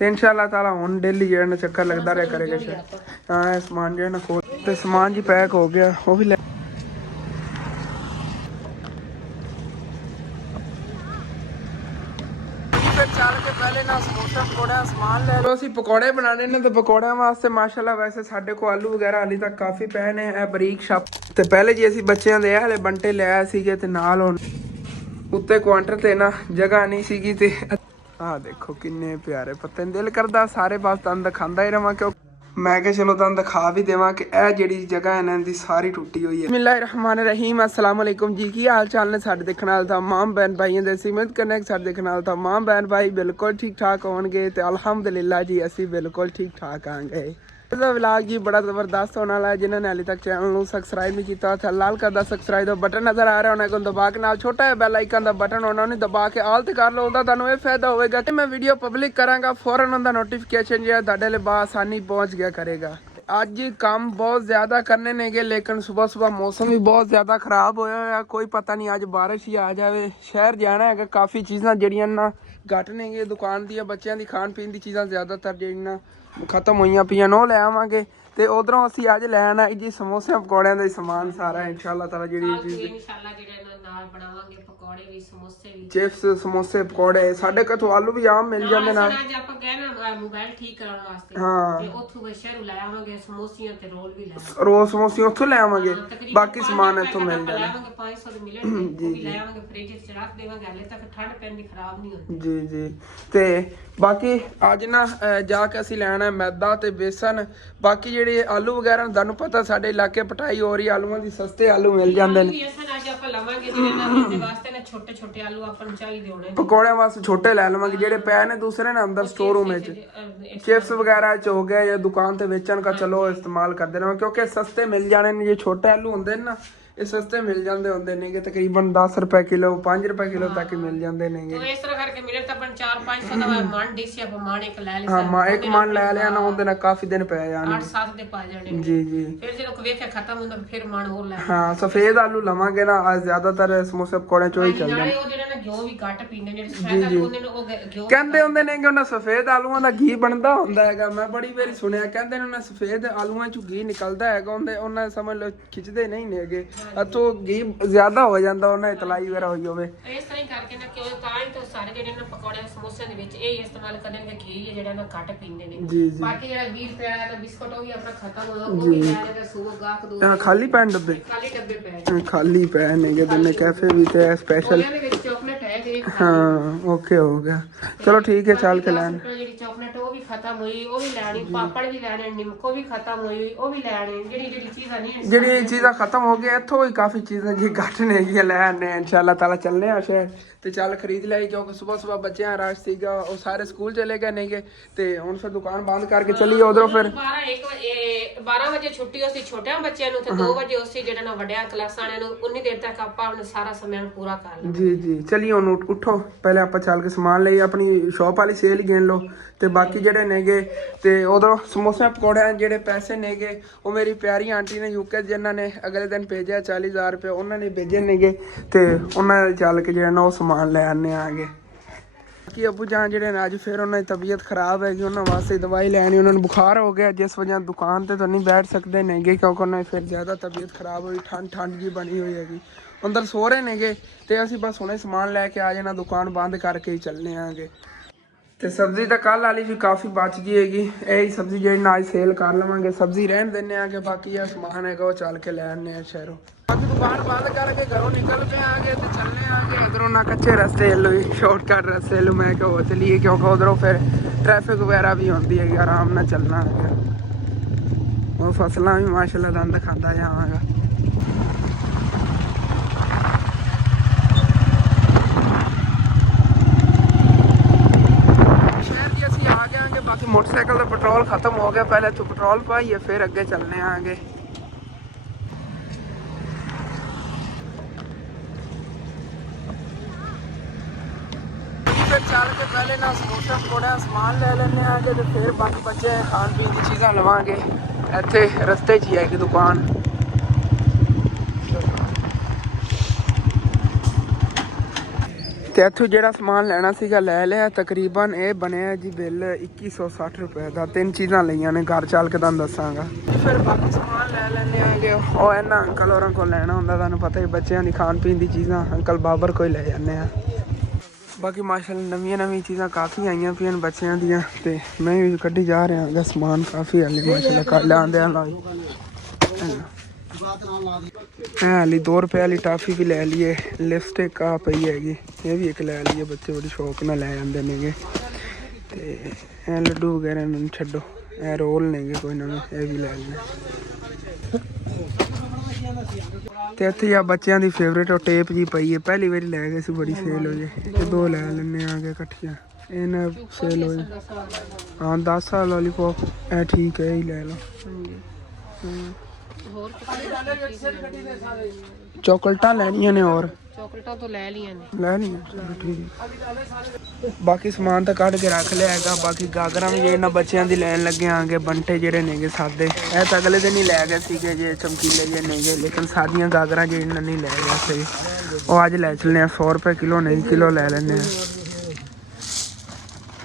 ਤੇ ਇਨਸ਼ਾਅੱਲਾ ਤਾਲਾ ਹੁਣ ਡੇਲੀ ਜਿਹੜਾ ਚੱਕਰ ਲੱਗਦਾ ਰਿਹਾ ਕਰੇਗਾ ਸ਼ਾਇਦ। ਹਾਂ ਸਮਾਨ ਜਿਹੜਾ ਨਾ ਖੋਲ ਤੇ ਸਮਾਨ ਜੀ ਪੈਕ ਹੋ ਗਿਆ ਉਹ ਵੀ ਚੱਲ ਕੇ ਪਹਿਲੇ ਨਾ ਸਮੋਸਾ ਪਕੌੜਿਆਂ ਸਮਾਨ ਲੈ ਲਓ। ਅਸੀਂ ਪਕੌੜੇ ਬਣਾਣੇ ਨੇ ਤੇ ਪਕੌੜਿਆਂ ਵਾਸਤੇ ਮਾਸ਼ਾਅੱਲਾ ਵੈਸੇ ਸਾਡੇ ਕੋਲ ਆਲੂ ਵਗੈਰਾ ਹਾਲੇ ਤੱਕ ਕਾਫੀ ਪਏ ਨੇ। ਇਹ ਬਰੀਕ ਛਾਪ ਤੇ ਪਹਿਲੇ ਜੀ ਅਸੀਂ ਬੱਚਿਆਂ ਦੇ ਹਲੇ ਬੰਟੇ ਲਿਆ ਸੀਗੇ ਤੇ ਨਾਲ ਹੁਣ ਉੱਤੇ ਕੁਆਂਟਰ ਤੇ ਨਾ ਜਗ੍ਹਾ ਨਹੀਂ ਸੀਗੀ ਤੇ ਆਹ ਦੇਖੋ ਕਿੰਨੇ ਪਿਆਰੇ ਪੱਤੇ ਨੇ। ਦਿਲ ਕਰਦਾ ਸਾਰੇ ਪਾਸ ਤੁਹਾਨੂੰ ਦਿਖਾਉਂਦਾ ਹੀ ਰਵਾਂ ਕਿਉਂ ਮੈਂ ਕਿਹਾ ਚਲੋ ਤੁਹਾਨੂੰ ਦਿਖਾ ਵੀ ਦੇਵਾਂ ਕਿ ਇਹ ਜਿਹੜੀ ਜਗ੍ਹਾ ਇਹਨਾਂ ਦੀ ਸਾਰੀ ਟੁੱਟੀ ਹੋਈ ਹੈ। ਬਿਸਮਿल्लाहिर्रहमानिर्रहीम अस्सलाम वालेकुम जी। की हाल चाल ने साडे देखने वाले तमाम बहन भाइयों दे उम्मीद करने साडे देखने वाले तमाम बहन भाई बिल्कुल ठीक ठाक होंगे ते अल्हम्दुलिल्लाह जी असी बिल्कुल ठीक ठाक आंगे। ਇਹਦਾ ਵਲੌਗ ਜੀ ਬੜਾ ਜ਼ਬਰਦਸਤ ਹੋਣ ਵਾਲਾ ਹੈ। ਜਿਨ੍ਹਾਂ ਨੇ ਹਾਲੇ ਤੱਕ ਚੈਨਲ ਨੂੰ ਸਬਸਕ੍ਰਾਈਬ ਨਹੀਂ ਕੀਤਾ ਤਾਂ ਲਾਲ ਕਰਦਾ ਸਬਸਕ੍ਰਾਈਬ ਦਾ ਬਟਨ ਨਜ਼ਰ ਆ ਰਿਹਾ ਉਹਨਾਂ ਨੂੰ ਦਬਾ ਕੇ ਨਾਲ ਛੋਟਾ ਜਿਹਾ ਬੈਲ ਆਈਕਨ ਦਾ ਬਟਨ ਹੋਣਾ ਉਹਨੂੰ ਦਬਾ ਕੇ ਆਲ ਤੇ ਕਰ ਲਓ। ਉਹਦਾ ਤੁਹਾਨੂੰ ਇਹ ਫਾਇਦਾ ਹੋਵੇਗਾ ਕਿ ਮੈਂ ਵੀਡੀਓ ਪਬਲਿਕ ਕਰਾਂਗਾ ਫੌਰਨ ਉਹਦਾ ਨੋਟੀਫਿਕੇਸ਼ਨ ਜਿਹੜਾ ਤੁਹਾਡੇ ਲਈ ਆਸਾਨੀ ਪਹੁੰਚ ਗਿਆ ਕਰੇਗਾ। ਅੱਜ ਕੰਮ ਬਹੁਤ ਜ਼ਿਆਦਾ ਕਰਨੇ ਨੇਗੇ ਲੇਕਿਨ ਸਵੇਰ ਮੌਸਮ ਵੀ ਬਹੁਤ ਜ਼ਿਆਦਾ ਖਰਾਬ ਹੋਇਆ ਹੋਇਆ। ਕੋਈ ਪਤਾ ਨਹੀਂ ਅੱਜ ਬਾਰਿਸ਼ ਹੀ ਆ ਜਾਵੇ। ਸ਼ਹਿਰ ਜਾਣਾ ਹੈਗਾ ਕਾਫੀ ਚੀਜ਼ਾਂ ਜਿਹੜੀਆਂ ਨਾ ਘੱਟ ਨੇਗੇ ਦੁਕਾਨ ਦੀਆਂ ਬੱਚਿਆਂ ਦੀ ਖਾਣ ਪੀਣ ਦੀ ਚੀਜ਼ਾਂ ਜ਼ਿਆਦਾਤਰ ਜਿਹੜੀਆਂ ਖਤਮ ਹੋਈਆਂ ਪਈਆਂ ਉਹ ਲੈ ਆਵਾਂਗੇ ਤੇ ਉਧਰੋਂ ਅਸੀਂ ਅੱਜ ਲੈ ਆਣਾ ਜੀ ਸਮੋਸਿਆਂ ਪਕੌੜਿਆਂ ਦਾ ਸਮਾਨ ਸਾਰਾ ਇਨਸ਼ਾਅੱਲਾ ਤਾਲਾ ਜਿਹੜੀ ਚੀਜ਼ ਇਨਸ਼ਾਅੱਲਾ ਜਿਹੜੇ ਨਾਲ ਬਣਾਵਾਂਗੇ ਪਕੌੜੇ ਵੀ ਸਮੋਸੇ ਵੀ ਚਿਪਸ ਸਮੋਸੇ ਪਕੌੜੇ ਸਾਡੇ ਕੋਲ ਆਲੂ ਵੀ ਆਮ ਮਿਲ ਜਾਂਦੇ ਨਾਲ ਅੱਜ ਆਪਾਂ ਕਹਿਣਾ ਮੋਬਾਈਲ ਠੀਕ ਕਰਾਉਣ ਵਾਸਤੇ ਤੇ ਉੱਥੋਂ ਸ਼ਹਿਰੋਂ ਲੈ ਆਵਾਂਗੇ ਸਮੋਸੀਆਂ ਤੇ ਰੋਲ ਵੀ ਲੈ ਆਵਾਂਗੇ। ਰੋਲ ਸਮੋਸੇ ਉੱਥੋਂ ਲੈ ਆਵਾਂਗੇ ਬਾਕੀ ਸਮਾਨ ਇੱਥੋਂ ਮਿਲ ਜਾਣਾ। ਲੈ ਆਵਾਂਗੇ 500 ਦੇ ਮਿਲਣਗੇ ਉਹ ਵੀ ਲੈ ਆਵਾਂਗੇ ਫ੍ਰਿਜ ਵਿੱਚ ਰੱਖ ਦੇਵਾਂਗੇ ਹਲੇ ਤੱਕ ਠੰਡ ਪੈਂਦੀ ਖਰਾਬ ਨਹੀਂ ਹੁੰਦੀ। ਜੀ ਜੀ ਤੇ ਬਾਕੀ ਅੱਜ ਨਾ ਜਾ ਕੇ ਅਸੀਂ ਲੈਣਾ ਮੈਦਾ ਤੇ ਬੇਸਨ। ਬਾਕੀ ਜਿਹੜੇ ਆਲੂ ਵਗੈਰਾ ਤੁਹਾਨੂੰ ਪਤਾ ਸਾਡੇ ਇਲਾਕੇ ਪਟਾਈ ਹੋ ਰਹੀ ਆਲੂਆਂ ਦੀ ਸਸਤੇ ਆਲੂ ਮਿਲ ਜਾਂਦੇ ਨੇ। ਅੱਜ ਆਪਾਂ ਲਵਾਂਗੇ ਜਿਹੜੇ ਨਾ ਦੇ ਵਾਸਤੇ ਨਾ ਛੋਟੇ ਛੋਟੇ ਆਲੂ ਆਪਾਂ ਨੂੰ ਚਾਹੀਦੇ ਹੋਣੇ ਪਕੌੜਿਆਂ ਵਾਸਤੇ ਛੋਟੇ ਲੈ ਲਵਾਂਗੇ ਜਿਹੜੇ ਪਏ ਨੇ ਦੂਸਰੇ ਨੇ ਅੰਦਰ ਸਟੋਰ ਰੂਮ ਵਿੱਚ चिप्स वगैरह च हो गया या दुकान ते बेचन का चलो इस्तेमाल करते रहो क्योंकि सस्ते मिल जाने ने। ये छोटे आलू होंगे ना ये सस्ते मिल जाते होंगे ने तकरीबन 10 रुपए किलो 5 रुपए किलो तक ही मिल जाते ने। तो इस तरह करके मिले तो अपन 4-500 ਦਾ ਮਣ ਡੀਸੀ ਆਪਾਂ ਮਣ ਇੱਕ ਲੈ ਲਿਆ। ਹਾਂ ਇੱਕ ਮਣ ਲੈ ਲਿਆ ਨਾ ਉਹਦੇ ਨਾਲ ਕਾਫੀ ਦਿਨ ਪੈ ਜਾਣਗੇ 8-7 ਦੇ ਪਾ ਜਾਣੇ। ਜੀ ਜੀ ਫਿਰ ਜਦੋਂ ਵੇਖਿਆ ਖਤਮ ਹੁੰਦਾ ਫਿਰ ਮਣ ਹੋਰ ਲੈ। ਹਾਂ ਸਫੇਦ ਆਲੂ ਲਵਾਂਗੇ ਨਾ ਅੱਜ ਜ਼ਿਆਦਾਤਰ ਸਮੋਸੇ ਪਕੌੜੇ ਚੋਂ ਹੀ ਚੱਲਦੇ ਨੇ। ਉਹ ਜਿਹੜਾ ਨਾ ਘਿਓ ਵੀ ਘੱਟ ਪੀਂਦੇ ਜਿਹੜੇ ਸਫੇਦ ਆਲੂ ਹੁੰਦੇ ਨੇ ਉਹ ਘਿਓ ਕਹਿੰਦੇ ਹੁੰਦੇ ਨੇ ਕਿ ਉਹਨਾਂ ਸਫੇਦ ਆਲੂਆਂ ਦਾ ਘੀ ਬਣਦਾ ਹੁੰਦਾ ਹੈਗਾ। ਮੈਂ ਬੜੀ ਵਾਰੀ ਸੁਣਿਆ ਕਹਿੰਦੇ ਨੇ ਉਹਨਾਂ ਸਫੇਦ ਆਲੂਆਂ ਚੋਂ ਘੀ ਨਿਕਲਦਾ ਹੈਗਾ ਉਹਦੇ ਉਹਨਾਂ ਸਮਝ ਲਓ ਖਿੱਚਦੇ ਨਹੀਂ ਨੇਗੇ ਅਤੋਂ ਘੀ ਜ਼ਿਆਦਾ ਹੋ ਜਾਂਦਾ ਉਹਨਾਂ ਇਤਲਾਈ ਵਗੈਰਾ ਹੋਈ ਹੋਵੇ ਇਸ ਤਰ੍ਹਾਂ ਹੀ ਕਰਕੇ ਨਾ ਕਿ ਤਾਂ ਹੀ ਤਾਂ ਸਾਰੇ ਜਿਹੜੇ ਨਾ ਪਕੌੜੇ ਸਮੋਸਿਆਂ ਦੇ ਵਿੱਚ ਇਹ ਇਸਤੇਮਾਲ ਕਰਦੇ ਨੇ ਘੀ ਜਿਹੜਾ ਨਾ ਘੱਟ ਪੀਂਦੇ ਨੇ। ਬਾਕੀ ਜਿਹੜਾ 20 ਰੁਪਏ ਵਾਲਾ ਬਿਸਕੁਟ ਉਹ ਵੀ ਆਪਣਾ ਖਤਮ ਹੋਇਆ ਉਹ ਵੀ ਲੈ ਲੈਗਾ ਸੂਬ ਗਾਖ ਦੋ ਖਾਲੀ ਪੈਣ ਡੱਬੇ ਪਏ ਖਾਲੀ ਪਏ ਨੇਗੇ ਦੋਨੇ ਕੈਫੇ ਵੀ ਤੇ ਸਪੈਸ਼ਲ ਉਹਦੇ ਵਿੱਚ ਚਾਕਲੇਟ ਹੈ ਤੇ ਹਾਂ ਓਕੇ ਹੋ ਗਿਆ ਚਲੋ ਠੀਕ ਹੈ ਚੱਲ ਕੇ ਲੈਣ। ਜਿਹੜੀ ਚਾਕਲੇਟ ਉਹ ਵੀ ਖਤਮ ਹੋਈ ਉਹ ਵੀ ਲੈਣੀ ਪਾਪੜ ਵੀ ਲੈਣੇ ਨਿੰਮਕੋ ਵੀ ਖਤਮ ਹੋਈ ਉਹ ਵੀ ਲੈਣੀ ਜਿਹੜੀ ਚੀਜ਼ਾਂ ਨਹੀਂ ਜਿਹੜੀ ਚੀਜ਼ਾਂ ਖਤਮ ਹੋ ਗਈਆਂ ਇੱਥੋਂ ਹੀ ਕਾਫੀ ਚੀਜ਼ਾਂ ਜੀ ਘੱਟ ਨੇ ਹੈਗੀਆਂ ਲੈ ਆਨੇ ਇਨਸ਼ਾਅੱਲਾ ਤਾਲਾ ਚੱਲਨੇ ਆ ਸ਼ਹਿਰ ਤੇ ਚੱਲ ਖਰੀਦ ਲਿਆਈ ਕਿਉਂਕਿ ਸਵੇਰ ਬੱਚਿਆਂ ਰਸ਼ ਸੀਗਾ ਉਹ ਸਾਰੇ ਸਕੂਲ ਚਲੇ ਗਏ ਨੇਗੇ ਤੇ ਹੁਣ ਫਿਰ ਦੁਕਾਨ ਬੰਦ ਕਰਕੇ ਚੱਲੀਏ ਉਧਰੋਂ ਫਿਰ 12 ਵਜੇ ਛੁੱਟੀ ਹੋਸੀ ਛੋਟਿਆਂ ਬੱਚਿਆਂ ਨੂੰ ਤੇ 2 ਵਜੇ ਹੋਸੀ ਜਿਹੜਾ ਨਾ ਵੱਡਿਆਂ ਕਲਾਸਾਂ ਵਾਲਿਆਂ ਨੂੰ ਉਨੀ ਦੇਰ ਤੱਕ ਆਪਾਂ ਆਪਣਾ ਸਾਰਾ ਸਮਾਨ ਪੂਰਾ ਕਰ ਲਵਾਂਗੇ। ਜੀ ਜੀ ਚਲਿਏ ਹੁਣ ਉੱਠੋ ਪਹਿਲੇ ਆਪਾਂ ਚੱਲ ਕੇ ਸਮਾਨ ਲਈ ਆਪਣੀ ਸ਼ਾਪ ਵਾਲੀ ਸੇਲ ਗਿਣ ਲਓ ਤੇ ਬਾਕੀ ਜਿਹੜੇ ਨੇਗੇ ਤੇ ਉਧਰੋਂ ਸਮੋਸੇ ਪਕੌੜਿਆਂ ਜਿਹੜੇ ਪੈਸੇ ਨੇਗੇ ਉਹ ਮੇਰੀ ਪਿਆਰੀ ਆਂਟੀ ਨੇ ਯੂਕੇ ਜਿਨ੍ਹਾਂ ਨੇ ਅਗਲੇ ਦਿਨ ਭੇਜਿਆ 40,000 ਰੁਪਏ ਉਹਨਾਂ ਨੇ ਭੇਜੇ ਨੇਗੇ ਤੇ ਉਹਨਾਂ ਨਾਲ ਚੱਲ ਕੇ ਜਿਹੜਾ ਨਾ ਉਹ ਸਮਾਨ ਲੈ ਆਨੇ ਆਗੇ। ਬਾਕੀ ਅੱਬੂ ਜਾਨ ਜਿਹੜੇ ਨੇ ਅੱਜ ਫਿਰ ਉਹਨਾਂ ਦੀ ਤਬੀਅਤ ਖਰਾਬ ਹੈਗੀ ਉਹਨਾਂ ਵਾਸਤੇ ਦਵਾਈ ਲੈਣੀ ਉਹਨਾਂ ਨੂੰ ਬੁਖਾਰ ਹੋ ਗਿਆ ਜਿਸ ਵਜ੍ਹਾ ਦੁਕਾਨ ਤੇ ਤਾਂ ਨਹੀਂ ਬੈਠ ਸਕਦੇ ਨੇਗੇ ਕਿਉਂਕਿ ਉਹਨਾਂ ਦੀ ਫਿਰ ਜ਼ਿਆਦਾ ਤਬੀਅਤ ਖਰਾਬ ਹੋਈ ਠੰਡ ਜੀ ਬਣੀ ਹੋਈ ਹੈਗੀ ਅੰਦਰ ਸੋ ਰਹੇ ਨੇਗੇ ਤੇ ਅਸੀਂ ਬਸ ਹੁਣੇ ਸਮਾਨ ਲੈ ਕੇ ਆ ਜਾਣਾ ਦੁਕਾਨ ਬੰਦ ਕਰਕੇ ਹੀ ਚੱਲਨੇ ਆਂਗੇ। ਤੇ ਸਬਜ਼ੀ ਤਾਂ ਕੱਲ ਵਾਲੀ ਵੀ ਕਾਫੀ ਬਚ ਗਈ ਹੈਗੀ ਇਹ ਸਬਜ਼ੀ ਜਿਹੜੀ ਨਾਲ ਸੇਲ ਕਰ ਲਵਾਂਗੇ ਸਬਜ਼ੀ ਰਹਿਣ ਦਿੰਨੇ ਆਗੇ ਬਾਕੀ ਇਹ ਸਮਾਨ ਹੈਗਾ ਉਹ ਚੱਲ ਕੇ ਲੈ ਆਨੇ ਆ ਸ਼ਹਿਰੋਂ। ਬਾਕੀ ਦੁਕਾਨ ਬੰਦ ਕਰਕੇ ਘਰੋਂ ਨਿਕਲ ਕੇ ਆਗੇ ਤੇ ਚੱਲਨੇ ਆਗੇ ਇਧਰੋਂ ਨਾ ਕੱਚੇ ਰਸਤੇ ਲਈ ਸ਼ਾਰਟਕਟ ਰਸਤੇ ਲਈ ਮੈਂ ਕਿਹਾ ਚਲੀਏ ਕਿਉਂਕਿ ਉਧਰੋਂ ਫਿਰ ਟ੍ਰੈਫਿਕ ਵਗੈਰਾ ਵੀ ਹੁੰਦੀ ਹੈਗੀ ਆਰਾਮ ਨਾਲ ਚੱਲਣਾ ਹੈਗਾ ਉਹ ਫਸਲਾਂ ਵੀ ਮਾਸ਼ਾਅੱਲਾ ਦੰਦ ਖਾਂਦਾ ਜਾਵਾਂਗਾ। बाकी मोटरसाइकिल का पेट्रोल खत्म हो गया पहले तो पेट्रोल पाइए फिर अगे चलने आगे। फिर चल के पहले ना समोसा पकौड़ा समान ले लेने आगे तो फिर बाकी बच्चे खान पीन की चीज़ा लवांगे इत्थे रस्ते च ही है दुकान। ਤੇ ਇੱਥੋਂ ਜਿਹੜਾ ਸਮਾਨ ਲੈਣਾ ਸੀਗਾ ਲੈ ਲਿਆ। ਤਕਰੀਬਨ ਇਹ ਬਣਿਆ ਜੀ ਬਿੱਲ 2160 ਰੁਪਏ ਦਾ। 3 ਚੀਜ਼ਾਂ ਲਈਆਂ ਨੇ, ਘਰ ਚੱਲ ਕੇ ਤੁਹਾਨੂੰ ਦੱਸਾਂਗਾ। ਫਿਰ ਬਾਕੀ ਸਮਾਨ ਲੈ ਲੈਂਦੇ ਆਂਗੇ। ਉਹ ਇਹਨਾਂ ਅੰਕਲ ਹੋਰਾਂ ਕੋਲ ਲੈਣਾ ਹੁੰਦਾ, ਤੁਹਾਨੂੰ ਪਤਾ ਹੀ ਬੱਚਿਆਂ ਦੀ ਖਾਣ ਪੀਣ ਦੀ ਚੀਜ਼ਾਂ ਅੰਕਲ ਬਾਬਰ ਕੋਲ ਲੈ ਜਾਂਦੇ ਆ। ਬਾਕੀ ਮਾਸ਼ਾਅੱਲਾ ਨਵੀਆਂ ਚੀਜ਼ਾਂ ਕਾਫੀ ਆਈਆਂ ਪਈਆਂ ਬੱਚਿਆਂ ਦੀਆਂ, ਤੇ ਮੈਂ ਵੀ ਕੱਢੀ ਜਾ ਰਿਹਾ ਹਾਂ ਸਮਾਨ ਕਾਫੀ ਹਾਲੇ ਮਾਸ਼ਾਅੱਲਾ ਕਰ ਲਿਆਂਦੇ ਆ। ਹਾਲੀ 2 ਰੁਪਏ ਵਾਲੀ ਟਾਫੀ ਵੀ ਲੈ ਲਈਏ। ਲਿਪਸਟਿਕ ਆ ਪਈ ਹੈਗੀ, ਇਹ ਵੀ ਇੱਕ ਲੈ ਲਈਏ। ਬੱਚੇ ਬੜੀ ਸ਼ੌਕ ਨਾਲ ਲੈ ਜਾਂਦੇ ਨੇਗੇ। ਤੇ ਇਹ ਲੱਡੂ ਵਗੈਰਾ ਨੂੰ ਛੱਡੋ, ਇਹ ਰੋਲ ਨੇਗੇ ਕੋਈ ਨਵੇਂ, ਇਹ ਵੀ ਲੈ ਲਈਏ। ਤੇ ਇੱਥੇ ਆ ਬੱਚਿਆਂ ਦੀ ਫੇਵਰੇਟ ਉਹ ਟੇਪ ਜੀ ਪਈ ਹੈ, ਪਹਿਲੀ ਵਾਰੀ ਲੈ ਗਏ ਸੀ, ਬੜੀ ਸੇਲ ਹੋ ਜੇ। ਇਹ 2 ਲੈ ਲੈਂਦੇ ਆਗੇ ਇਕੱਠੀਆਂ, ਇਹ ਨਾ ਸੇਲ ਹੋ ਜਾਏ। ਹਾਂ 10 ਸਾਲ ਲੋਲੀਪੋਪ, ਇਹ ਠੀਕ ਹੈ, ਇਹ ਲੈ ਲਓ। ਚੌਕਲੇਟਾਂ ਲੈਣੀਆਂ ਨੇ, ਹੋਰ ਚੌਕਲੇਟਾਂ ਤੋਂ ਲੈ ਲਈਆਂ ਠੀਕ। ਬਾਕੀ ਸਮਾਨ ਤਾਂ ਕੱਢ ਕੇ ਰੱਖ ਲਿਆ ਹੈਗਾ। ਬਾਕੀ ਗਾਗਰਾਂ ਵੀ ਇਹਨਾਂ ਬੱਚਿਆਂ ਦੀ ਲੈਣ ਲੱਗੇ ਆਂਗੇ। ਬੰਟੇ ਜਿਹੜੇ ਨੇਗੇ ਸਾਦੇ, ਇਹ ਤਾਂ ਅਗਲੇ ਦਿਨ ਹੀ ਲੈ ਗਏ ਸੀਗੇ ਜੇ ਚਮਕੀਲੇ ਜੇ ਨੇਗੇ, ਲੇਕਿਨ ਸਾਦੀਆਂ ਗਾਗਰਾਂ ਜਿਹੜੀਆਂ ਨਹੀਂ ਲੈ ਗਏ ਸੀ, ਉਹ ਅੱਜ ਲੈ ਚੱਲਣੇ ਆ। 100 ਰੁਪਏ ਕਿਲੋ ਨਹੀਂ, ਕਿਲੋ ਲੈ ਲੈਂਦੇ ਆ।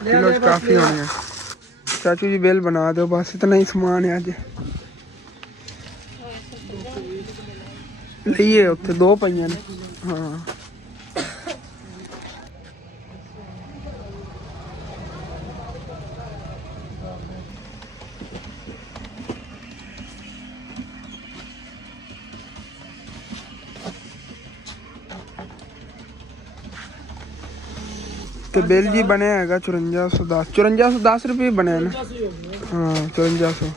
किलो काफ़ी होनी है। चाचू जी बिल बना दो, बस इतना ही समान है। अज लीए उत्थे 2 पईयां ने। हाँ तो बिल जी बनया है 5410 रुपये बने ना। हाँ 5400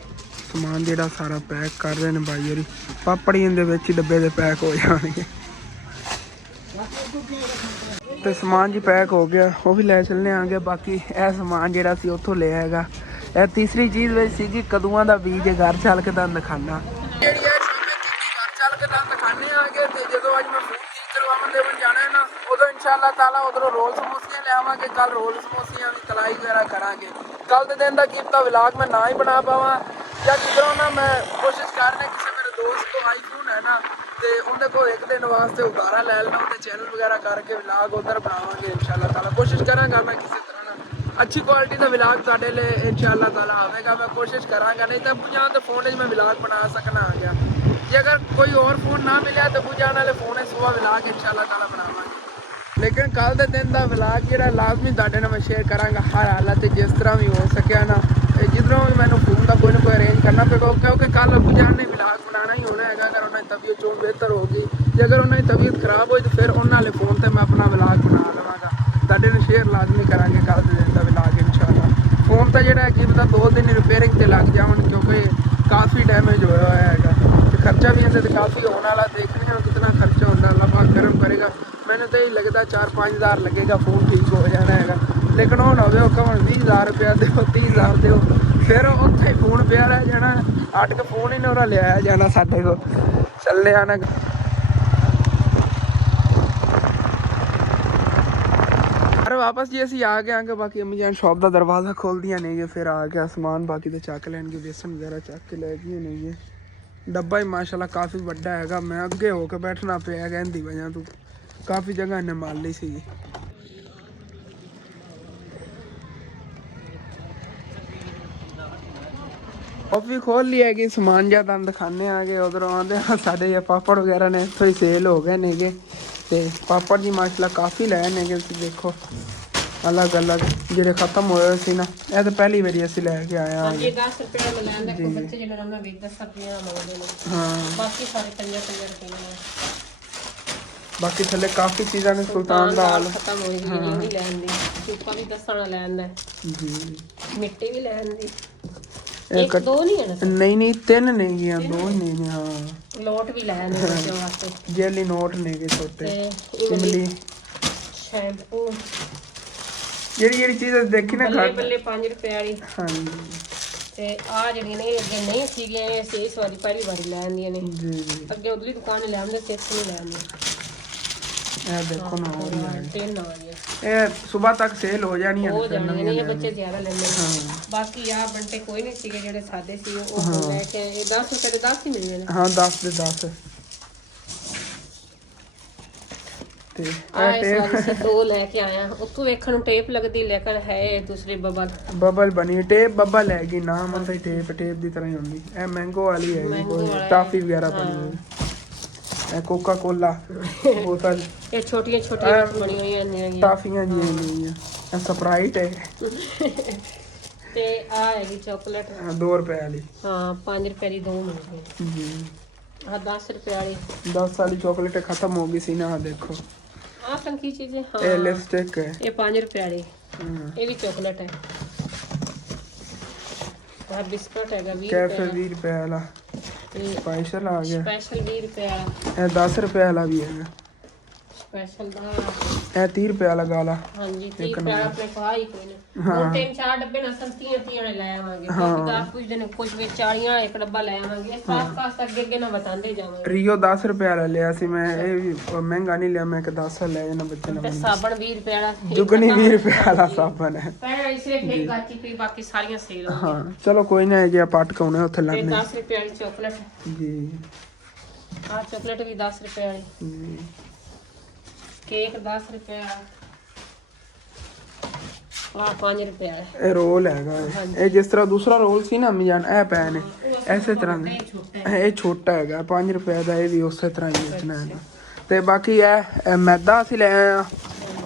समान जोड़ा सारा पैक कर रहे हैं भाई होरी। पापड़ ही डब्बे दे पैक हो जाएंगे। तो समान जी पैक हो गया, वो भी लै चलने आगे। बाकी यह समान जोड़ा सी उतों लिया है। यह तीसरी चीज़ सी कद्दूआं दा बीज घर चल के तुहानूं दिखाना। इंशाअल्लाह ताला उधरों रोल समोसियां लियावांगे। कल रोल समोसियां की तलाई वगैरह करांगे। कल के दिन का कीमता व्लॉग मैं ना ही बना पावा, या किधरों ना मैं कोशिश कर रहा किसी मेरे दोस्त को आईफोन है ना, तो उन्हें को एक दिन वास्ते उधारा ले लेना, उन्हें चैनल वगैरह करके व्लॉग उधर बनावांगे। इंशाअल्लाह ताला कोशिश करांगा मैं किसी तरह ना अच्छी क्वालिटी का व्लॉग तुहाडे लिए इंशाअल्लाह ताला आवेगा। मैं कोशिश करांगा, नहीं तो बुझान तो फोन में व्लॉग बना सकना आ गया। जे अगर कोई और फोन ना मिले तो बुझान वाले फोन सुबह व्लॉग इंशाअल्लाह ताला बनावांगे। लेकिन कल के दिन का व्लॉग जो लाजमी तुहाडे नाल मैं शेयर करांगा हर हालत जिस तरह भी हो सकिया ना। जिधरों भी मैंने फोन का कोई ना कोई अरेंज करना पेगा, क्योंकि कल अबू जान ने व्लॉग बनाना ही होना है। अगर उन्हें तबीयत चो बेहतर होगी, जे अगर उन्हें तबीयत खराब हुई तो फिर उन्होंने फोन से मैं अपना व्लॉग बना लवांगा। तुहाडे नाल शेयर लाजमी करांगे कल के दिन का व्लॉग इंशाअल्लाह। फोन तो जो है कि पता 2 दिन रिपेयरिंग से लग जावन, क्योंकि काफ़ी डैमेज होया है। खर्चा भी इनसे काफ़ी होने वाला, देखने में कितना खर्चा होता है। अल्लाह पाक करम करेगा। मैंने तो यही लगता 4-5 हज़ार लगेगा, फ़ोन ठीक हो जाना है। लेकिन वो ना हो कम 20,000 रुपया दो, 30,000 दो, फिर उत्थे फोन पिया रह जाना, अट के फोन ही नहीं लिया जाना साढ़े को। चलने आना अरे वापस जी असी आ गए आगे। बाकी अम्मी जान शॉप का दरवाज़ा खोल दिया नहीं, फिर आ गया समान। बाकी तो चक लैनगे, बेसन वगैरह चक के लै गए नहीं है। डब्बा ही माशाल्लाह काफ़ी बड़ा है। मैं अगे होकर बैठना पे कहती वजह तू काफ़ी जगह इन्हें मार ली सी। भी खोल लिया कि समान ज्यादा दिखाने आ गए। उधरों आते साढ़े पापड़ वगैरह ने इतों ही सेल हो गए नेगे। तो पापड़ जी माशाल्लाह काफ़ी लाए नेगे। देखो अलग अलग ਜਿਹੜੇ खत्म होए सी ना, यह तो पहली बारी असं लैके आए हाँ। बाकी थले काफ़ी चीज़ां ने सुल्तान दा हाल खत्म हो गई। सूपा भी दसना लैन दा जी, मिट्टी भी लैन दी। एक 2 नहीं है ना? नहीं 3 नहीं गया, 2 नहीं ने। हाँ लोट भी लैन दे वास्ते, जेली नोट ने के छोटे, इमली, शैम्पू, ਜਿਹੜੀ ਚੀਜ਼ ਦੇਖੀ ਨਾ ਘਰ ਬੱਲੇ 5 ਰੁਪਏ ਵਾਲੀ। ਹਾਂਜੀ ਤੇ ਆ ਜਿਹੜੀਆਂ ਨੇ ਅੱਗੇ ਨਹੀਂ ਸੀਗੀਆਂ, ਇਹ ਇਸ ਵਾਰੀ ਪਹਿਲੀ ਵਾਰੀ ਲੈਂਦੀਆਂ ਨੇ ਜੀ। ਅੱਗੇ ਉਧਰਲੀ ਦੁਕਾਨ ਲੈ ਆਉਂਦੇ ਤੇ ਇੱਥੇ ਨਹੀਂ ਲੈਂਦੇ। ਇਹ ਦੇਖੋ ਨਾ ਹੋਰ ਹੀ ਤਿੰਨ ਆ ਗਏ। ਇਹ ਸਵੇਰ ਤੱਕ ਸੇਲ ਹੋ ਜਾਣੀ ਹੈ। ਹੋ ਜਾਣੀ ਹੈ, ਬੱਚੇ ਜ਼ਿਆਦਾ ਲੈਂਦੇ ਨੇ। ਬਾਕੀ ਆ ਬੰਟੇ ਕੋਈ ਨਹੀਂ ਸੀਗੇ ਜਿਹੜੇ ਸਾਦੇ ਸੀ, ਉਹ ਲੈ ਕੇ 10 ਰੁਪਏ ਦੇ 10 ਹੀ ਮਿਲਦੇ ਨੇ। ਹਾਂ 10 ਦੇ 10। ਤੇ ਆ ਇਸ ਵਾਰ ਅਸੀਂ 2 ਲੈ ਕੇ ਆਏ ਆ। ਉੱਥੋਂ ਵੇਖਣ ਨੂੰ ਟੇਪ ਲੱਗਦੀ ਲੇਕਿਨ ਹੈ ਦੂਸਰੀ ਬਬਲ ਬਣੀ ਟੇਪ ਬਬਲ ਹੈਗੀ ਨਾ ਮੰਨਦਾ ਟੇਪ ਦੀ ਤਰ੍ਹਾਂ ਹੀ ਹੁੰਦੀ। ਇਹ ਮੈਂਗੋ ਵਾਲੀ ਹੈ ਕੋਈ ਟਾਫੀ ਵਗੈਰਾ ਬਣੀ ਹੋਈ। ਇਹ ਕੋਕਾ ਕੋਲਾ ਬੋਤਲ ਇਹ ਛੋਟੀਆਂ ਬਣੀਆਂ ਹੋਈਆਂ ਨੇ ਟਾਫੀਆਂ ਜੀਆਂ ਨਹੀਂ ਇਹ ਸਪਰਾਈਟ ਹੈ। ਤੇ ਆ ਹੈਗੀ ਚਾਕਲੇਟ 2 ਰੁਪਏ ਵਾਲੀ। ਹਾਂ 5 ਰੁਪਏ ਦੀ 2 ਮਿਲਦੀ ਜੀ। ਆ 10 ਰੁਪਏ ਵਾਲੀ 10 ਵਾਲੀ ਚਾਕਲੇਟ ਖਤਮ ਹੋ ਗਈ ਸੀ ਨਾ। ਦੇਖੋ ਆ ਸੰਖੀ ਚੀज़ें। हाँ ये लिपस्टिक है। ये 5 रुपए वाली। ये भी चॉकलेट है। और बिस्कुट है 20 कैफे 20 रुपए वाला। स्पेशल आ गया। स्पेशल 20 रुपए वाला। ये 10 रुपए वाला भी है। स्पेशल दा ये 30 रुपए वाला गाला। हां जी 30 रुपए वाला अपने को आई कोई नहीं। दो तीन चार डब्बे ना संतियां ने ले आवांगे। क्योंकि आप कुछ दिन कुछ में 40 एक डब्बा ले आवांगे। साफ साफ अगे ना बतांदे जावांगे। रियो 10 रुपए वाला लिया सी मैं। ये भी महंगा नहीं लिया मैं कि 10 ले जाना बच्चे ने। साबन 20 रुपए वाला। जुगनी 20 रुपए वाला साबन है। पहले इसलिए फेक गाची थी बाकी सारियां सेल हो गई। हां चलो कोई ना है जे पाट कौने उथे लगने। 10 रुपए वाली चॉकलेट जी। आ चॉकलेट भी 10 रुपए वाली जी। केक 10 रुपए और 5 रुपए है। रोल हैगा ये जिस तरह दूसरा रोल सी ना अम्मी जान ए पै ने ऐसे तरह ये छोटा हैगा 5 रुपए ਦਾ ਇਹ ਵੀ ਉਸੇ ਤਰ੍ਹਾਂ ਹੀ ਵੇਚਣਾ ਹੈ। ਤੇ ਬਾਕੀ ਇਹ ਮੈਦਾ ਅਸੀਂ ਲੈ ਆਏ ਆ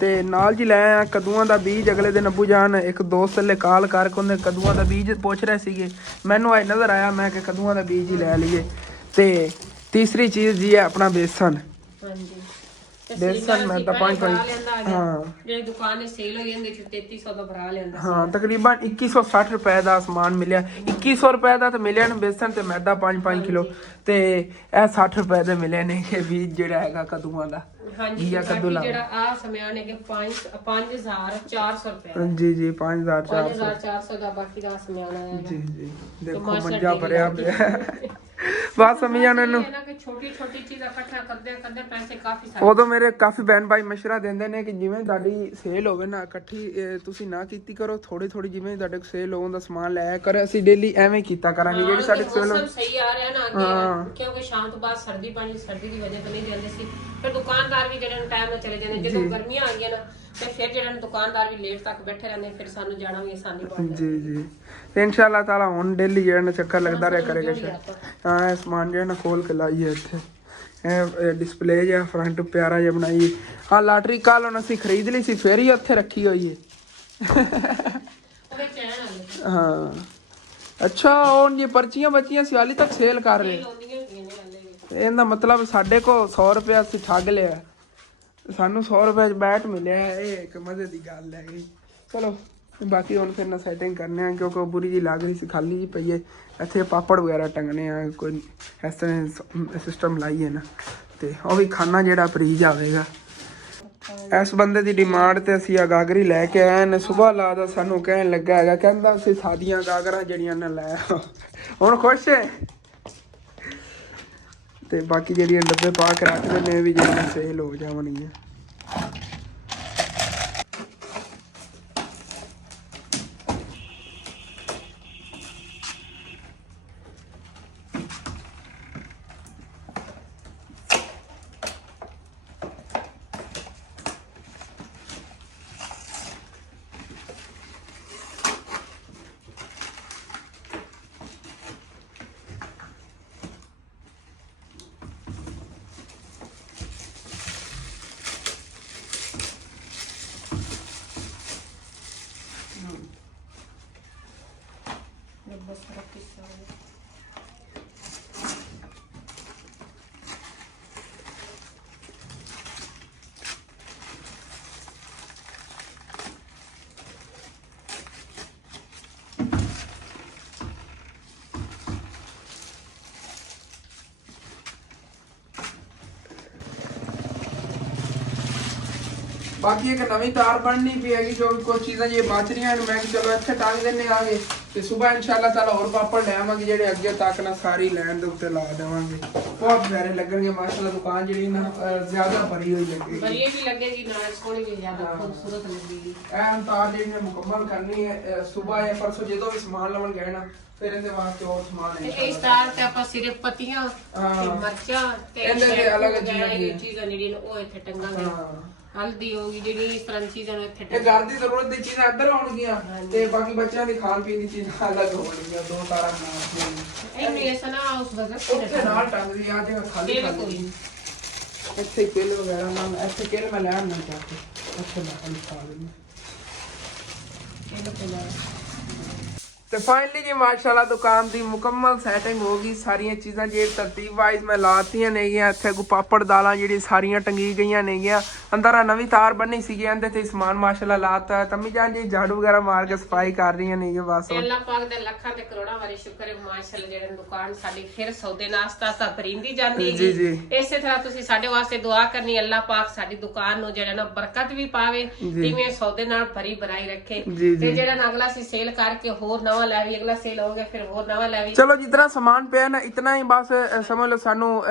ਤੇ ਨਾਲ ਜੀ ਲੈ ਆਏ ਆ ਕਦੂਆਂ ਦਾ ਬੀਜ। ਅਗਲੇ ਦਿਨ ਅੱਬੂ ਜਾਨ ਇੱਕ ਦੋਸਤ ਲੈ ਕਾਲ ਕਰਕੇ ਉਹਨੇ ਕਦੂਆਂ ਦਾ ਬੀਜ ਪੁੱਛ ਰਹੇ ਸੀਗੇ। ਮੈਨੂੰ ਆਈ ਨਜ਼ਰ ਆਇਆ ਮੈਂ ਕਿ ਕਦੂਆਂ ਦਾ ਬੀਜ ਹੀ ਲੈ ਲਈਏ। ਤੇ ਤੀਸਰੀ ਚੀਜ਼ ਜੀ ਹੈ ਆਪਣਾ ਬੇਸਨ। ਹਾਂਜੀ बेसन मैं तो 5 हाँ ਜਿਹੜੀ ਦੁਕਾਨ ਨੇ ਸੇਲ ਹੋਈ ਇਹਦੇ ਚ 3300 ਦਾ ਭਰਾ ਲੈਂਦਾ। ਹਾਂ ਤਕਰੀਬਨ 2160 ਰੁਪਏ ਦਾ ਸਮਾਨ ਮਿਲਿਆ। 2100 ਰੁਪਏ ਦਾ ਤਾਂ ਮਿਲਿਆ ਨੇ ਬੇਸਨ ਤੇ ਮੈਦਾ 5 ਕਿਲੋ ਤੇ ਇਹ 60 ਰੁਪਏ ਦੇ ਮਿਲੇ ਨੇ ਇਹ ਬੀਜ ਜਿਹੜਾ ਹੈਗਾ ਕਦੂਆਂ ਦਾ। ਹਾਂਜੀ ਜਿਹੜਾ ਆ ਸਮਿਆ ਨੇ ਕਿ 5400 ਰੁਪਏ। ਜੀ ਜੀ 5400 ਦਾ ਬਾਕੀ ਦਾ ਸਮਿਆ ਆਇਆ ਜੀ ਜੀ। ਦੇਖੋ ਮੰਜਾ ਭਰਿਆ ਪਿਆ ਬਸ ਸਮਝਿਆ ਇਹਨੂੰ ਕਿ ਛੋਟੀ ਚੀਜ਼ਾਂ ਇਕੱਠਾ ਕਰਦੇ ਪੈਸੇ ਕਾਫੀ ਸਾਰੇ। ਉਦੋਂ ਮੇਰੇ ਕਾਫੀ ਭੈਣ ਭਾਈ ਮਸ਼ਵਰਾ ਦਿੰਦੇ ਨੇ ਕਿ ਜਿਵੇਂ ਤੁਹਾਡੀ ਸੇਲ ਹੋਵੇ ਨਾ ਇਕੱਠੀ ਤੁਸੀਂ ਨਾ ਕੀਤੀ ਕਰੋ। ਥੋੜੀ ਜਿਵੇਂ ਤੁਹਾਡੇ ਕੋਲ ਸੇਲ ਹੋਣ ਦਾ ਸਮਾਨ ਲੈ ਕਰ। ਅਸੀਂ ਡੇਲੀ ਐਵੇਂ ਕੀਤਾ ਕਰਾਂਗੇ ਜਿਹੜੀ ਸਾਡੇ ਸੇਲ ਸਹੀ ਆ ਰਿਹਾ ਨਾ ਅੱਗੇ ਕਿਉਂਕਿ ਸ਼ਾਮ ਤੋਂ ਬਾਅਦ ਸਰਦੀ ਦੀ ਵਜ੍ਹਾ ਤੋਂ ਨਹੀਂ ਦਿੰਦੇ ਸੀ। ਫਿਰ ਦੁਕਾਨਦਾਰ ਵੀ ਜਿਹੜੇ ਟਾਈਮ ਨਾਲ ਚਲੇ ਜਾਂਦੇ। ਜਦੋਂ ਗਰਮੀਆਂ ਆ ਗਈਆਂ ਨਾ ਤੇ ਫਿਰ ਜਿਹੜੇ ਦੁਕਾਨਦਾਰ ਵੀ ਲੇਟ ਤੱਕ ਬੈਠੇ ਰਹਿੰਦੇ। ਫਿਰ ਸਾਨੂੰ ਜਾਣਾ ਵੀ ਆਸਾਨੀ ਪੜ ਜਾਂਦੀ ਜੀ ਤੇ ਇਨਸ਼ਾਅੱਲਾ ਤਾਲਾ ਹੁਣ ਡੇਲੀ ਜਿਹੜਾ ਚੱਕਰ ਲੱਗਦਾ ਰਿਹਾ ਕਰੇਗਾ। ਹਾਂ ਸਮਾਨ ਜਿਹੜਾ ਖੋਲ ਕੇ ਲਾਈਏ ਇੱਥੇ। ਇਹ ਡਿਸਪਲੇ ਜਿਹਾ ਫਰੰਟ ਪਿਆਰਾ ਜਿਹਾ ਬਣਾਈਏ। ਹਾਂ ਲਾਟਰੀ ਕੱਲ ਹੁਣ ਅਸੀਂ ਖਰੀਦ ਲਈ ਸੀ ਫਿਰ ਹੀ ਉੱਥੇ ਰੱਖੀ ਹੋਈ ਹੈ। ਹਾਂ ਅੱਛਾ ਹੁਣ ਜੇ ਪਰਚੀਆਂ ਬੱਚੀਆਂ ਸੀ ਹਾਲੀ ਤੱਕ ਸੇਲ ਕਰ ਰਹੇ। ਇਹਦਾ ਮਤਲਬ ਸਾਡੇ ਕੋਲ 100 ਰੁਪਏ ਅਸੀਂ ਠੱਗ ਲਿਆ। ਸਾਨੂੰ 100 ਰੁਪਏ ਚ ਬੈਟ ਮਿਲਿਆ। ਇਹ ਇੱਕ ਮਜ਼ੇ ਦੀ ਗੱਲ ਹੈ ਗਈ। ਚਲੋ ਬਾਕੀ ਹੁਣ ਫਿਰ ਨਾ ਸੈਟਿੰਗ ਕਰਨੇ ਆ ਕਿਉਂਕਿ ਬੁਰੀ ਜੀ ਲੱਗ ਰਹੀ ਸੀ ਖਾਲੀ ਜੀ ਪਈਏ। ਇੱਥੇ ਪਾਪੜ ਵਗੈਰਾ ਟੰਗਣੇ ਆ ਕੋਈ ਇਸ ਤਰ੍ਹਾਂ ਸਿਸਟਮ ਲਾਈਏ ਨਾ ਤੇ ਉਹ ਵੀ ਖਾਣਾ ਜਿਹੜਾ ਫਰੀ ਜਾਵੇਗਾ। ਇਸ ਬੰਦੇ ਦੀ ਡਿਮਾਂਡ ਤੇ ਅਸੀਂ ਆ ਗਾਗਰੀ ਲੈ ਕੇ ਆਏ ਨੇ। ਸੁਬਾਹ ਲਾਦਾ ਸਾਨੂੰ ਕਹਿਣ ਲੱਗਾ ਹੈਗਾ ਕਹਿੰਦਾ ਅਸੀਂ ਸਾਦੀਆਂ ਗਾਗਰਾਂ ਜਿਹੜੀਆਂ ਨਾ ਲੈ ਹੁਣ ਖੁਸ਼ ਹੈ। ਤੇ ਬਾਕੀ ਜਿਹੜੀਆਂ ਡੱਬੇ ਪਾ ਕੇ ਰੱਖਦੇ ਨੇ ਵੀ ਜਿਹੜੀਆਂ ਸੇਲ ਹੋ ਜਾਵਣਗੀਆਂ। ਬਾਕੀ ਇੱਕ ਨਵੀਂ ਤਾਰ ਬਣਨੀ ਪਈ ਹੈਗੀ ਜੋ ਕੁਝ ਚੀਜ਼ਾਂ ਜੇ ਬਚ ਰਹੀਆਂ ਨੇ, ਮੈਂ ਕਿਹਾ ਚਲੋ ਇੱਥੇ ਟੰਗ ਦਿੰਨੇ ਆਗੇ ਤੇ ਸਵੇਰ ਇਨਸ਼ਾਅੱਲਾ ਤਾਲਾ ਹੋਰ ਪਾਪੜ ਲੈ ਆਵਾਂਗੇ ਜਿਹੜੇ ਅੱਗੇ ਤੱਕ ਨਾ ਸਾਰੀ ਲਾਈਨ ਦੇ ਉੱਤੇ ਲਾ ਦੇਵਾਂਗੇ। ਬਹੁਤ ਪਿਆਰੇ ਲੱਗਣਗੇ ਮਾਸ਼ਾਅੱਲਾ। ਦੁਕਾਨ ਜਿਹੜੀ ਨਾ ਜ਼ਿਆਦਾ ਭਰੀ ਹੋਈ ਲੱਗੇਗੀ, ਭਰੀ ਵੀ ਲੱਗੇਗੀ ਨਾਲ ਸੋਹਣੀ ਵੀ ਜ਼ਿਆਦਾ ਖੂਬਸੂਰਤ ਲੱਗੇਗੀ। ਇਹ ਤਾਰ ਜਿਹੜੀ ਨੇ ਮੁਕੰਮਲ ਕਰਨੀ ਹੈ ਸਵੇਰ ਜਾਂ ਪਰਸੋਂ ਜਦੋਂ ਵੀ ਸਮਾਨ ਲਵਣ ਗਏ ਨਾ ਫਿਰ ਇਹਦੇ ਵਾਸਤੇ ਹੋਰ ਸਮਾਨ ਹੈ। ਇਸ ਤਾਰ ਤੇ ਆਪਾਂ ਸਿਰਫ ਪੱਤੀਆਂ ਤੇ ਮਿਰਚਾਂ ਤੇ ਇਹਦੇ ਤੇ ਅਲੱਗ ਚੀਜ਼ਾਂ ਜਿਹੜੀਆਂ ਉਹ ਇੱਥੇ ਟੰਗਾਂਗੇ। ਹਲਦੀ ਹੋਗੀ ਜਿਹੜੀ ਇਸ ਤਰ੍ਹਾਂ ਦੀ ਚੀਜ਼ਾਂ ਨੂੰ ਇੱਥੇ ਇਹ ਘਰ ਦੀ ਜ਼ਰੂਰਤ ਦੀ ਚੀਜ਼ਾਂ ਇੱਧਰ ਆਉਣਗੀਆਂ ਤੇ ਬਾਕੀ ਬੱਚਿਆਂ ਦੀ ਖਾਣ ਪੀਣ ਦੀ ਚੀਜ਼ਾਂ ਅਲੱਗ ਹੋਣਗੀਆਂ। ਦੋ ਤਾਰਾਂ ਨਾਲ ਇਹ ਮੇਰੇ ਸਨਾ ਉਸ ਵਜ੍ਹਾ ਉੱਥੇ ਨਾਲ ਟੰਗਦੀ ਆ ਜਗ੍ਹਾ ਖਾਲੀ ਖਾਲੀ ਇੱਥੇ ਕਿਲ ਵਗੈਰਾ ਨਾਲ ਇੱਥੇ ਕਿਲ ਮੈਂ ਲੈਣ ਨਾ ਚਾਹਤੇ ਇੱਥੇ ਮੈਂ ਲਿਖਾ ਦਿੰਦਾ ਤੇ ਫਾਈਨਲੀ ਜੀ ਮਾਸ਼ਾਅੱਲਾ ਦੁਕਾਨ ਦੀ ਮੁਕੰਮਲ ਸੈਟਿੰਗ ਹੋ ਗਈ। ਸਾਰੀਆਂ ਚੀਜ਼ਾਂ ਜੇ ਤਰਤੀਬ ਵਾਈਜ਼ ਮੈਂ ਲਾਤੀਆਂ ਨੇਗੀਆਂ। ਇੱਥੇ ਕੋ ਪਾਪੜ ਦਾਲਾਂ ਜਿਹੜੀ ਸਾਰੀਆਂ ਟੰਗੀ ਗਈਆਂ ਨੇਗੀਆਂ। ਅੰਦਰ ਆ ਨਵੀਂ ਤਾਰ ਬੰਨੀ ਸੀਗੀ ਇਹਦੇ ਤੇ ਸਮਾਨ ਮਾਸ਼ਾਅੱਲਾ ਲਾਤਾ। ਤੰਮੀ ਜਾਨ ਜੀ ਝਾੜੂ ਵਗੈਰਾ ਮਾਰ ਕੇ ਸਫਾਈ ਕਰ ਰਹੀਆਂ ਨੇਗੀਆਂ ਬਸ। ਅੱਲਾਹ ਪਾਕ ਦੇ ਲੱਖਾਂ ਤੇ ਕਰੋੜਾਂ ਵਾਰੀ ਸ਼ੁਕਰ ਹੈ ਮਾਸ਼ਾਅੱਲਾ ਜਿਹੜੇ ਦੁਕਾਨ ਸਾਡੀ ਫਿਰ ਸੌਦੇ ਨਾਸਤਾ ਤਾਂ ਭਰਿੰਦੀ ਜਾਂਦੀ ਹੈ ਜੀ। ਇਸੇ ਤਰ੍ਹਾਂ ਤੁਸੀਂ ਸਾਡੇ ਵਾਸਤੇ ਦੁਆ ਕਰਨੀ ਅੱਲਾਹ ਪਾਕ ਸਾਡੀ ਦੁਕਾਨ ਨੂੰ ਜਿਹੜਾ ਨਾ ਬਰਕਤ ਵੀ ਪਾਵੇ ਜਿਵੇਂ ਸੌਦੇ ਨਾਲ ਭਰੀ ਭਰਾਈ ਰੱਖੇ ਤੇ ਜਿਹੜਾ ਨਾ ਅਗਲਾ ਸੀ ਸੇਲ ਕਰਕੇ ਹੋਰ ਨਵਾਂ ਲੈਵੀ ਅਗਲਾ ਸੇਲ ਹੋ ਗਿਆ ਫਿਰ ਹੋਰ ਨਵਾਂ ਲੈਵੀ। ਚਲੋ ਜਿਤਨਾ ਸਮਾਨ ਪਿਆ ਨਾ ਇਤਨਾ ਹੀ ਬਸ ਸਮਝ ਲਓ ਸਾਨੂੰ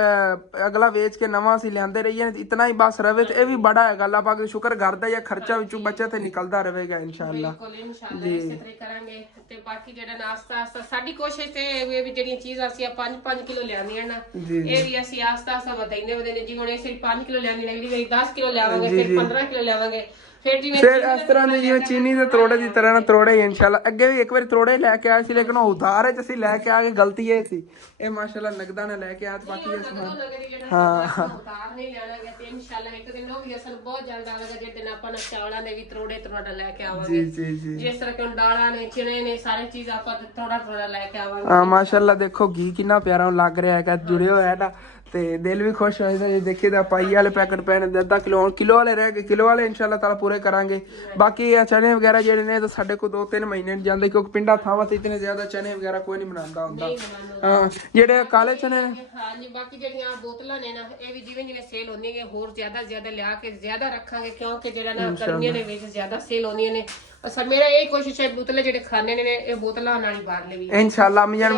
ਅਗਲਾ ਵੇਚ ਕੇ ਨਵਾਂ ਅਸੀਂ ਲਿਆਂਦੇ ਰਹੀਏ ਇਤਨਾ ਹੀ ਬਸ ਰਵੇ ਤੇ ਇਹ ਵੀ ਬੜਾ ਹੈ। ਅੱਲਾਹ ਪਾਕ ਸ਼ੁਕਰ ਕਰਦਾ ਜਾਂ ਖਰਚਾ ਵਿੱਚੋਂ ਬੱਚੇ ਤੇ ਨਿਕਲਦਾ ਰਹੇਗਾ ਇਨਸ਼ਾਅੱਲਾ। ਬਿਲਕੁਲ ਇਨਸ਼ਾਅੱਲਾ ਇਸੇ ਤਰ੍ਹਾਂ ਕਰਾਂਗੇ। ਤੇ ਬਾਕੀ ਜਿਹੜਾ ਨਾਸਤਾ ਸਾਡੀ ਕੋਸ਼ਿਸ਼ ਤੇ ਇਹ ਵੀ ਜਿਹੜੀਆਂ ਚੀਜ਼ਾਂ ਅਸੀਂ 5-5 ਕਿਲੋ ਲਿਆਉਂਦੀਆਂ ਨਾ ਇਹ ਵੀ ਅਸੀਂ ਆਸਤਾ ਆਸਤਾ ਵਧਾਈਂਦੇ ਵਧਾਈਂਦੇ ਜੀ ਹੁਣ ਅਸੀਂ 5 ਕਿਲੋ ਲਿਆਂਦੀ ਅਗਲੀ ਵਾਰੀ 10 ਕਿਲੋ ਲਿਆਵਾਂਗੇ ਫਿਰ 15 ਕਿਲੋ ਲਿਆਵਾਂਗੇ ਫਿਰ ਇਸ ਤਰ੍ਹਾਂ ਦੇ ਜਿਵੇਂ ਚੀਨੀ ਦੇ ਤਰੋੜੇ ਦੀ ਤਰ੍ਹਾਂ ਨਾ ਤਰੋੜੇ ਇਨਸ਼ਾਅੱਲਾ। ਅੱਗੇ ਵੀ ਇੱਕ ਵਾਰੀ ਤਰੋੜੇ ਲੈ ਕੇ ਆਏ ਸੀ ਲੇਕਿਨ ਉਹ ਉਧਾਰ ਵਿੱਚ ਅਸੀਂ ਲੈ ਕੇ ਆ ਗਏ ਗਲਤੀ ਇਹ ਸੀ। ਇਹ ਮਾਸ਼ਾਅੱਲਾ ਨਗਦਾਂ ਨਾਲ ਲੈ ਕੇ ਆਇਆ ਬਾਕੀ ਇਹ ਸਮਾਨ ਉਧਾਰ ਨਹੀਂ ਲੈਣਾ ਗਿਆ ਤੇ ਇਨਸ਼ਾਅੱਲਾ ਇੱਕ ਦਿਨ ਉਹ ਵੀ ਅਸਲ ਬਹੁਤ ਜਲਦ ਆਵੇਗਾ ਜਿਸ ਦਿਨ ਆਪਾਂ ਚਾਵਲਾਂ ਦੇ ਵੀ ਤਰੋੜੇ ਤਰੋੜਾ ਲੈ ਕੇ ਆਵਾਂਗੇ। ਜਿਸ ਤਰ੍ਹਾਂ ਕਿ ਦਾਲਾਂ ਨੇ ਚਿਣੇ ਨੇ ਸਾਰੇ ਚੀਜ਼ ਆਪਾਂ ਥੋੜਾ ਥੋੜਾ ਲੈ ਕੇ ਆਵਾਂਗੇ। ਹਾਂ ਮਾਸ਼ਾਅੱਲਾ ਦੇਖੋ ਘੀ ਕਿੰਨਾ ਪਿਆਰਾ ਲੱਗ ਰਿਹਾ ਹੈਗਾ ਜੁੜੇ ਹੋਇਆ ਨਾ ਤੇ ਦਿਲ ਵੀ ਖੁਸ਼ ਹੋ ਜਾਂਦਾ ਜੇ ਦੇਖੀਏ ਤਾਂ ਪਾਈ ਵਾਲੇ ਪੈਕਟ ਪਏ ਨੇ ਅੱਧਾ ਕਿਲੋ ਵਾਲੇ ਰਹਿ ਗਏ ਕਿਲੋ ਵਾਲੇ ਇਨਸ਼ਾਅੱਲਾ ਤਾਲਾ ਪੂਰੇ ਕਰਾਂਗੇ। ਬਾਕੀ ਇਹ ਚਨੇ ਵਗੈਰਾ ਜਿਹੜੇ ਨੇ ਤਾਂ ਸਾਡੇ ਕੋਲ 2-3 ਮਹੀਨੇ ਨਹੀਂ ਜਾਂਦੇ ਕਿਉਂਕਿ ਪਿੰਡਾਂ ਥਾਵਾਂ ਤੇ ਇਤਨੇ ਜ਼ਿਆਦਾ ਚਨੇ ਵਗੈਰਾ ਕੋਈ ਨਹੀਂ ਬਣਾਉਂਦਾ ਹੁੰਦਾ। ਹਾਂ ਜਿਹੜੇ ਕਾਲੇ ਚਨੇ ਨੇ ਹਾਂਜੀ ਬਾਕੀ ਜਿਹੜੀਆਂ ਬੋਤਲਾਂ ਨੇ ਨਾ ਇਹ ਵੀ ਜਿਵੇਂ ਜਿਵੇਂ ਸੇਲ ਹੁੰਦੀਆਂ ਨੇ ਹੋਰ ਜ਼ਿਆਦਾ ਲਿਆ ਕੇ ਜ਼ਿਆਦਾ ਰੱਖਾਂਗੇ ਕਿਉਂਕਿ ਜਿਹੜਾ ਨਾ ਗਰਮੀਆਂ ਦੇ ਵਿੱਚ ਜ਼ਿਆਦਾ ਸੇਲ ਹੁੰਦੀਆਂ ਨੇ। ਅਸਲ ਮੇਰਾ ਇਹ ਕੋਸ਼ਿਸ਼ ਹੈ ਬੋਤਲਾਂ ਜਿਹੜੇ ਖਾਣੇ ਨੇ ਇਹ ਬੋਤਲਾਂ ਨਾਲ ਹੀ ਬਾਹਰ ਲੈ ਵੀ ਇਨਸ਼ਾਅੱਲਾ ਅਮੀ ਜਾਨ।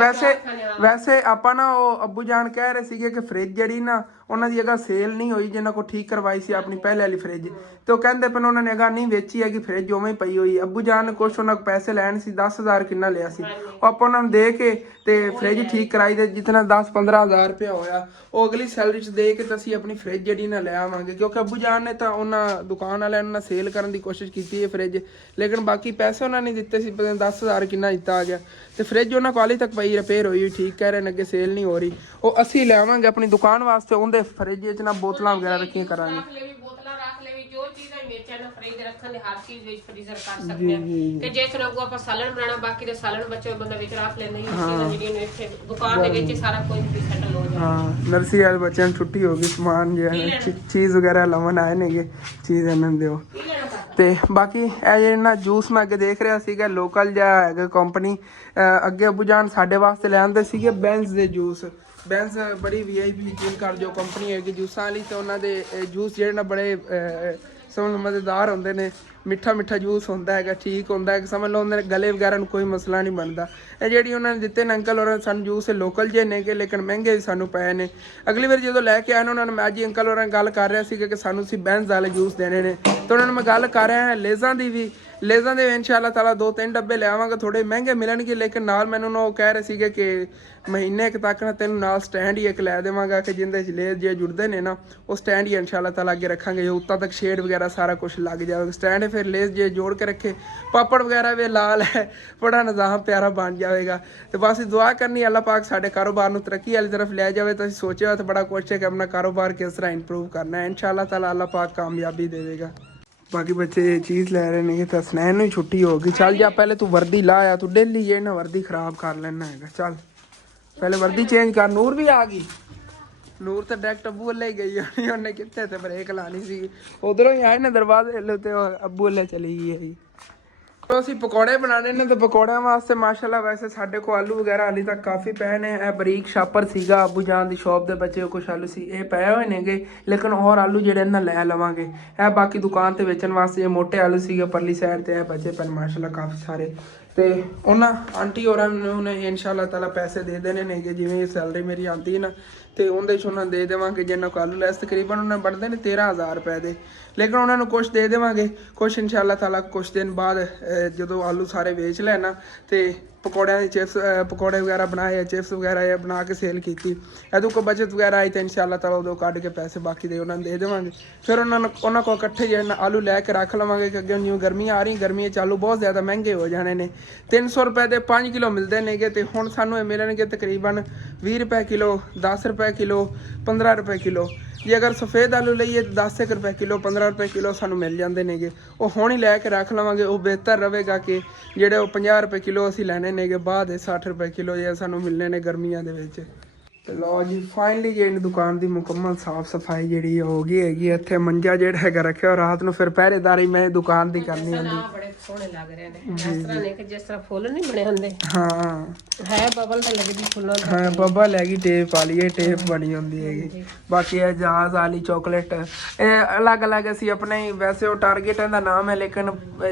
ਵੈਸੇ ਆਪਾਂ ਨਾ ਉਹ ਅੱਬੂ ਜਾਨ ਕਹਿ ਰਹੇ ਸੀਗੇ ਕਿ ਫ੍ਰਿਜ ਜਿਹੜੀ ਨਾ ਉਹਨਾਂ ਦੀ ਅਗਾ ਸੇਲ ਨਹੀਂ ਹੋਈ ਜਿਹਨਾਂ ਕੋ ਠੀਕ ਕਰਵਾਈ ਸੀ ਆਪਣੀ ਪਹਿਲੇ ਵਾਲੀ ਫ੍ਰਿਜ ਤੇ ਉਹ ਕਹਿੰਦੇ ਪਰ ਉਹਨਾਂ ਨੇ ਅਗਾ ਨਹੀਂ ਵੇਚੀ ਹੈਗੀ ਫ੍ਰਿਜ ਉਵੇਂ ਹੀ ਪਈ ਹੋਈ। ਅੱਬੂ ਜਾਨ ਨੇ ਕੁਛ ਉਹਨਾਂ ਕੋ ਪੈਸੇ ਲੈਣ ਸੀ 10,000 ਕਿੰਨਾ ਲਿਆ ਸੀ ਉਹ ਆਪਾਂ ਉਹਨਾਂ ਨੂੰ ਦੇ ਕੇ ਤੇ ਫ੍ਰਿਜ ਠੀਕ ਕਰਾਈ ਤੇ ਜਿਤਨਾ 10-15 ਹਜ਼ਾਰ ਰੁਪਇਆ ਹੋਇਆ ਉਹ ਅਗਲੀ ਸੈਲਰੀ ਚ ਦੇ ਕੇ ਤਾਂ ਅਸੀਂ ਆਪਣੀ ਫ੍ਰਿਜ ਜਿਹੜੀ ਨਾ ਲੈ ਆਵਾਂਗੇ ਕਿਉਂਕਿ ਅੱਬੂ ਜਾਨ ਨੇ ਤਾਂ ਉਹਨਾਂ ਦੁਕਾਨ ਵਾਲਿਆਂ ਨੂੰ ਸੇਲ ਕਰਨ ਦੀ ਕੋਸ਼ਿਸ਼ ਕੀਤੀ ਹੈ ਫ੍ਰਿਜ ਲੇਕਿਨ ਬਾਕੀ ਪੈਸੇ ਉਹਨਾਂ ਨੇ ਦਿੱਤੇ ਸੀ 10,000 ਕਿੰਨਾ ਦਿੱਤਾ ਆ ਗਿਆ ਤੇ ਫ੍ਰਿਜ ਉਹਨਾਂ ਕੋਲ ਹਾਲੇ ਤੱਕ ਪਈ ਰਿਪੇਅਰ ਹੋਈ ਠੀਕ ਕਹਿ ਰਹੇ ਨੇ ਅੱਗੇ ਸੇਲ ਨਹੀਂ ਹੋ ਰਹੀ। ਉਹ ਅਸੀਂ ਲੈਵਾਂਗੇ ਆਪਣੀ ਦੁਕਾਨ ਵਾਸਤੇ ਉਹਦੇ ਫ੍ਰਿਜ ਵਿੱਚ ਨਾ ਬੋਤਲਾਂ ਵਗੈਰਾ ਰੱਖੀਆਂ ਕਰਾਂਗੇ। ਬੋਤਲਾਂ ਰੱਖ ਲੈ ਵੀ ਜੋ ਚੀਜ਼ਾਂ ਵੇਚਣ ਫ੍ਰਿਜ ਰੱਖਣ ਦੇ ਹਰ ਚੀਜ਼ ਵਿੱਚ ਫ੍ਰੀਜ਼ਰ ਕਰ ਸਕਦੇ ਆ ਤੇ ਜੇ ਤੁਹਾਨੂੰ ਆਪਾਂ ਸਾਲਣ ਬਣਾਉਣਾ ਬਾਕੀ ਦੇ ਸਾਲਣ ਬੱਚੇ ਬੰਦਾ ਵਿੱਚ ਰੱਖ ਲੈਂਦਾ ਹੀ ਚੀਜ਼ਾਂ ਜਿਹੜੀਆਂ ਨੇ ਇੱਥੇ ਦੁਕਾਨ ਦੇ ਵਿੱਚ ਸਾਰਾ ਕੁਝ ਵੀ ਸੈਟਲ ਹੋ ਜਾਂਦਾ। ਹਾਂ ਨਰਸਰੀ ਵਾਲੇ ਬੱਚਿਆਂ ਨੂੰ ਛੁੱਟੀ ਹੋ ਗਈ ਸਮਾਨ ਜਿਹੜਾ ਚੀਜ਼ ਵਗੈਰਾ ਲਵਣ ਆਏ ਨੇਗੇ ਚੀਜ਼ ਇਹਨਾਂ ਦਿਓ ਤੇ ਬਾਕੀ ਇਹ ਜਿਹੜੇ ਨਾ ਜੂਸ ਮੈਂ ਅੱਗੇ ਦੇਖ ਰਿਹਾ ਸੀਗਾ ਲੋਕਲ ਜਿਹਾ ਹੈਗਾ ਕੰਪਨੀ ਅੱਗੇ ਅੱਬੂ ਜਾਨ ਸਾਡੇ ਵਾਸਤੇ ਲੈ ਆਂਦੇ ਸੀਗੇ ਬੈਂਸ ਦੇ ਜੂਸ। ਬੈਂਸ ਬੜੀ VIP ਯਕੀਨ ਕਰ ਜੋ ਕੰਪਨੀ ਹੈਗੀ ਜੂਸਾਂ ਵਾਲੀ ਤੇ ਉਹਨਾਂ ਦੇ ਜੂਸ ਜਿਹੜੇ ਨਾ ਬੜੇ ਸਮਝ ਮਜ਼ੇਦਾਰ ਹੁੰਦੇ ਨੇ। ਮਿੱਠਾ ਜੂਸ ਹੁੰਦਾ ਹੈਗਾ ਠੀਕ ਹੁੰਦਾ ਹੈ ਸਮਝ ਲਓ ਉਹਦੇ ਗਲੇ ਵਗੈਰਾ ਨੂੰ ਕੋਈ ਮਸਲਾ ਨਹੀਂ ਬਣਦਾ। ਇਹ ਜਿਹੜੀ ਉਹਨਾਂ ਨੇ ਦਿੱਤੇ ਨੇ ਅੰਕਲ ਔਰ ਸਾਨੂੰ ਜੂਸ ਲੋਕਲ ਜੇ ਨੇਗੇ ਲੇਕਿਨ ਮਹਿੰਗੇ ਵੀ ਸਾਨੂੰ ਪਏ ਨੇ। ਅਗਲੀ ਵਾਰ ਜਦੋਂ ਲੈ ਕੇ ਆਏ ਉਹਨਾਂ ਨੇ ਮੈਂ ਜੀ ਅੰਕਲ ਔਰਾਂ ਗੱਲ ਕਰ ਰਿਹਾ ਸੀਗਾ ਕਿ ਸਾਨੂੰ ਅਸੀਂ ਬੈਂਸ ਵਾਲੇ ਜੂਸ ਦੇਣੇ ਨੇ ਤੇ ਉਹਨਾਂ ਨੂੰ ਮੈਂ ਗੱਲ ਕਰ ਰਿਹਾ ਲੇਜ਼ਾਂ ਦੀ ਵੀ ਲੇਜ਼ਾਂ ਦੇ ਇਨਸ਼ਾਅੱਲਾ ਤਾਲਾ 2-3 ਡੱਬੇ ਲੈ ਆਵਾਂਗੇ ਥੋੜੇ ਮਹਿੰਗੇ ਮਿਲਣਗੇ ਲੇਕਿਨ ਨਾਲ ਮੈਨੂੰ ਉਹ ਕਹਿ ਰਹੇ ਸੀਗੇ ਕਿ ਮਹੀਨੇ ਇੱਕ ਤੱਕ ਨਾ ਤੈਨੂੰ ਨਾਲ ਸਟੈਂਡ ਹੀ ਇੱਕ ਲੈ ਦੇਵਾਂਗਾ ਕਿ ਜਿੰਦੇ ਚ ਲੇਜ਼ ਜੇ ਜੁੜਦੇ ਨੇ ਨਾ ਉਹ ਸਟੈਂਡ ਹੀ ਇਨਸ਼ਾਅੱਲਾ ਤਾਲਾ ਅੱਗੇ ਰੱਖਾਂਗੇ ਉੱਤਾਂ ਤੱਕ ਸ਼ੇਡ ਵਗੈਰਾ ਸਾਰਾ ਕੁਝ ਲੱਗ ਜਾਵੇਗਾ ਸਟੈਂਡ ਫਿਰ ਲੇਜ਼ ਜੇ ਜੋੜ ਕੇ ਰੱਖੇ ਪਾਪੜ ਵਗੈਰਾ ਵੀ ਲਾਲ ਹੈ ਬੜਾ ਨਿਜ਼ਾਮ ਪਿਆਰਾ ਬਣ ਜਾਵੇਗਾ। ਤੇ ਬਸ ਦੁਆ ਕਰਨੀ ਅੱਲਾਹ ਪਾਕ ਸਾਡੇ ਕਾਰੋਬਾਰ ਨੂੰ ਤਰੱਕੀ ਵਾਲੀ ਤਰਫ ਲੈ ਜਾਵੇ ਤਾਂ ਅਸੀਂ ਸੋਚਿਆ ਤਾਂ ਬੜਾ ਕੁਛ ਹੈ ਕਿ ਆਪਣਾ ਕਾਰੋਬਾਰ ਕਿਸ ਤਰ੍ਹਾਂ ਇੰਪਰੂਵ ਕਰਨਾ ਹੈ ਇਨਸ਼ਾਅੱਲਾ ਤਾਲਾ ਅੱਲਾਹ ਪਾਕ ਕਾਮਯਾਬੀ ਦੇਵੇਗਾ। ਬਾਕੀ ਬੱਚੇ ਇਹ ਚੀਜ਼ ਲੈ ਰਹੇ ਨੇ ਤਾਂ ਸਨੈਨ ਨੂੰ ਛੁੱਟੀ ਹੋ ਗਈ। ਚੱਲ ਜਾ ਪਹਿਲੇ ਤੂੰ ਵਰਦੀ ਲਾ ਆ ਤੂੰ ਡੇਲੀ ਜੇ ਨਾ ਵਰਦੀ ਖਰਾਬ ਕਰ ਲੈਣਾ ਹੈਗਾ। ਚੱਲ ਪਹਿਲੇ ਵਰਦੀ ਚੇਂਜ ਕਰ। ਨੂਰ ਵੀ ਆ ਗਈ। ਨੂਰ ਤਾਂ ਡਾਇਰੈਕਟ ਅੱਬੂ ਵੱਲੇ ਹੀ ਗਈ ਹੋਣੀ ਉਹਨੇ ਕਿੱਥੇ ਤੇ ਬ੍ਰੇਕ ਲਾਣੀ ਸੀ ਉਧਰੋਂ ਹੀ ਆਏ ਨੇ ਦਰਵਾਜ਼ੇ ਤੇ ਅੱਬੂ ਵੱਲੇ ਚਲੀ ਗਈ ਹੈ ਜੀ। ਅਸੀਂ ਪਕੌੜੇ ਬਣਾਣੇ ਨੇ ਤੇ ਪਕੌੜਿਆਂ ਵਾਸਤੇ ਮਾਸ਼ਾਅੱਲਾ ਵੈਸੇ ਸਾਡੇ ਕੋਲ ਆਲੂ ਵਗੈਰਾ ਹਾਲੇ ਤੱਕ ਕਾਫੀ ਪਏ ਨੇ। ਇਹ ਬਰੀਕ ਸ਼ਾਪਰ ਸੀਗਾ ਅੱਬੂ ਜਾਨ ਦੀ ਸ਼ਾਪ ਦੇ ਬੱਚੇ ਕੁਛ ਆਲੂ ਸੀ ਇਹ ਪਏ ਹੋਏ ਨੇਗੇ, ਲੇਕਿਨ ਹੋਰ ਆਲੂ ਜਿਹੜੇ ਇਹਨਾਂ ਲੈ ਲਵਾਂਗੇ। ਇਹ ਬਾਕੀ ਦੁਕਾਨ ਤੇ ਵੇਚਣ ਵਾਸਤੇ ਮੋਟੇ ਆਲੂ ਸੀਗੇ ਪਰਲੀ ਸਾਈਡ ਤੇ ਇਹ ਬਚੇ ਪਨ ਮਾਸ਼ਾਅੱਲਾ ਕਾਫੀ ਸਾਰੇ। ਤੇ ਉਹਨਾਂ ਆਂਟੀ ਹੋਰਾਂ ਨੂੰ ਨੇ ਇਨਸ਼ਾਅੱਲਾ ਤਾਲਾ ਪੈਸੇ ਦੇ ਦੇਣੇ ਨੇਗੇ, ਜਿਵੇਂ ਸੈਲਰੀ ਮੇਰੀ ਆਉਂਦੀ ਨਾ ਤੇ ਉਹਦੇ ਚ ਉਹਨਾਂ ਦੇ ਦੇਵਾਂਗੇ। ਜਿੰਨਾ ਕੋ ਆਲੂ ਲੈਸ ਤਕਰੀਬਨ ਉਹਨਾਂ ਬਣਦੇ ਨੇ 13,000 ਰੁਪਏ ਦੇ, ਲੇਕਿਨ ਉਹਨਾਂ ਨੂੰ ਕੁਛ ਦੇ ਦੇਵਾਂਗੇ, ਕੁਛ ਇਨਸ਼ਾਅੱਲਾ ਤਾਲਾ ਕੁਛ ਦਿਨ ਬਾਅਦ ਜਦੋਂ ਆਲੂ ਸਾਰੇ ਵੇਚ ਲੈਣਾ ਤੇ ਪਕੌੜਿਆਂ ਦੀ ਚਿਪਸ ਪਕੌੜੇ ਵਗੈਰਾ ਬਣਾਏ, ਚਿਪਸ ਵਗੈਰਾ ਇਹ ਬਣਾ ਕੇ ਸੇਲ ਕੀਤੀ, ਇਹਦੋਂ ਕੋ ਬਚਤ ਵਗੈਰਾ ਆਈ ਤਾਂ ਇਨਸ਼ਾਅੱਲਾ ਤਾਲਾ ਉਦੋਂ ਕੱਢ ਕੇ ਪੈਸੇ ਬਾਕੀ ਦੇ ਉਹਨਾਂ ਨੂੰ ਦੇ ਦੇਵਾਂਗੇ। ਫਿਰ ਉਹਨਾਂ ਕੋਲ ਇਕੱਠੇ ਜਿਹੜਾ ਆਲੂ ਲੈ ਕੇ ਰੱਖ ਲਵਾਂਗੇ ਕਿ ਅੱਗੇ ਜਿਵੇਂ ਗਰਮੀਆਂ ਆ ਰਹੀਆਂ, ਗਰਮੀਆਂ 'ਚ ਆਲੂ ਬਹੁਤ ਜ਼ਿਆਦਾ ਮਹਿੰਗੇ ਹੋ ਜਾਣੇ ਨੇ। 300 ਰੁਪਏ ਦੇ 5 ਕਿਲੋ ਮਿਲਦੇ ਨੇਗੇ ਤੇ ਹੁਣ ਸਾਨੂੰ ਇਹ ਮਿਲਣਗੇ ਤਕਰੀਬਨ 20 ਰੁਪਏ ਕਿਲੋ, 10 ਰੁਪਏ ਕਿਲੋ, 15 ਰੁਪਏ ਕਿਲੋ। ਜੇ ਅਗਰ ਸਫੇਦ ਆਲੂ ਲਈਏ ਤਾਂ 10 ਰੁਪਏ ਕਿਲੋ, 15 ਰੁਪਏ ਕਿਲੋ ਸਾਨੂੰ ਮਿਲ ਜਾਂਦੇ ਨੇਗੇ। ਉਹ ਹੁਣ ਹੀ ਲੈ ਕੇ ਰੱਖ ਲਵਾਂਗੇ, ਉਹ ਬਿਹਤਰ ਰਹੇਗਾ ਕਿ ਜਿਹੜੇ ਉਹ 50 ਰੁਪਏ ਕਿਲੋ ਅਸੀਂ ਲੈਣੇ ਨੇਗੇ ਬਾਅਦ 60 ਰੁਪਏ ਕਿਲੋ ਜੇ ਸਾਨੂੰ ਮਿਲਣੇ ਨੇ ਗਰਮੀਆਂ ਦੇ ਵਿੱਚ। ਤੇ ਲਓ ਜੀ ਫਾਈਨਲੀ ਜਿਹੜੀ ਦੁਕਾਨ ਦੀ ਮੁਕੰਮਲ ਸਾਫ ਸਫਾਈ ਜਿਹੜੀ ਹੋ ਗਈ ਹੈਗੀ। ਇੱਥੇ ਮੰਜਾ ਜਿਹੜਾ ਹੈਗਾ ਰੱਖਿਆ, ਰਾਤ ਨੂੰ ਫਿਰ ਪਹਿਰੇਦਾਰੀ ਮੈਂ ਦੁਕਾਨ ਦੀ ਕਰਨੀ ਹੁੰਦੀ। ਬੜੇ ਸੋਹਣੇ ਲੱਗ ਰਹੇ ਨੇ, ਇਸ ਤਰ੍ਹਾਂ ਨੇ ਕਿ ਜਿਸ ਤਰ੍ਹਾਂ ਫੁੱਲ ਨਹੀਂ ਬਣੇ ਹੁੰਦੇ। ਹਾਂ ਹੈ ਬਬਲ ਤਾਂ ਲੱਗਦੀ ਫੁੱਲਾਂ ਦੀ। ਹਾਂ ਬਬਲ ਹੈਗੀ, ਟੇਪ ਵਾਲੀ ਇਹ ਟੇਪ ਬਣੀ ਹੁੰਦੀ ਹੈਗੀ। ਬਾਕੀ ਇਹ ਜਹਾਜ਼ ਵਾਲੀ ਚਾਕਲੇਟ ਇਹ ਅਲੱਗ ਅਲੱਗ ਅਸੀਂ ਆਪਣੇ ਵੈਸੇ ਉਹ ਟਾਰਗੇਟ ਦਾ ਨਾਮ ਹੈ, ਲੇਕਿਨ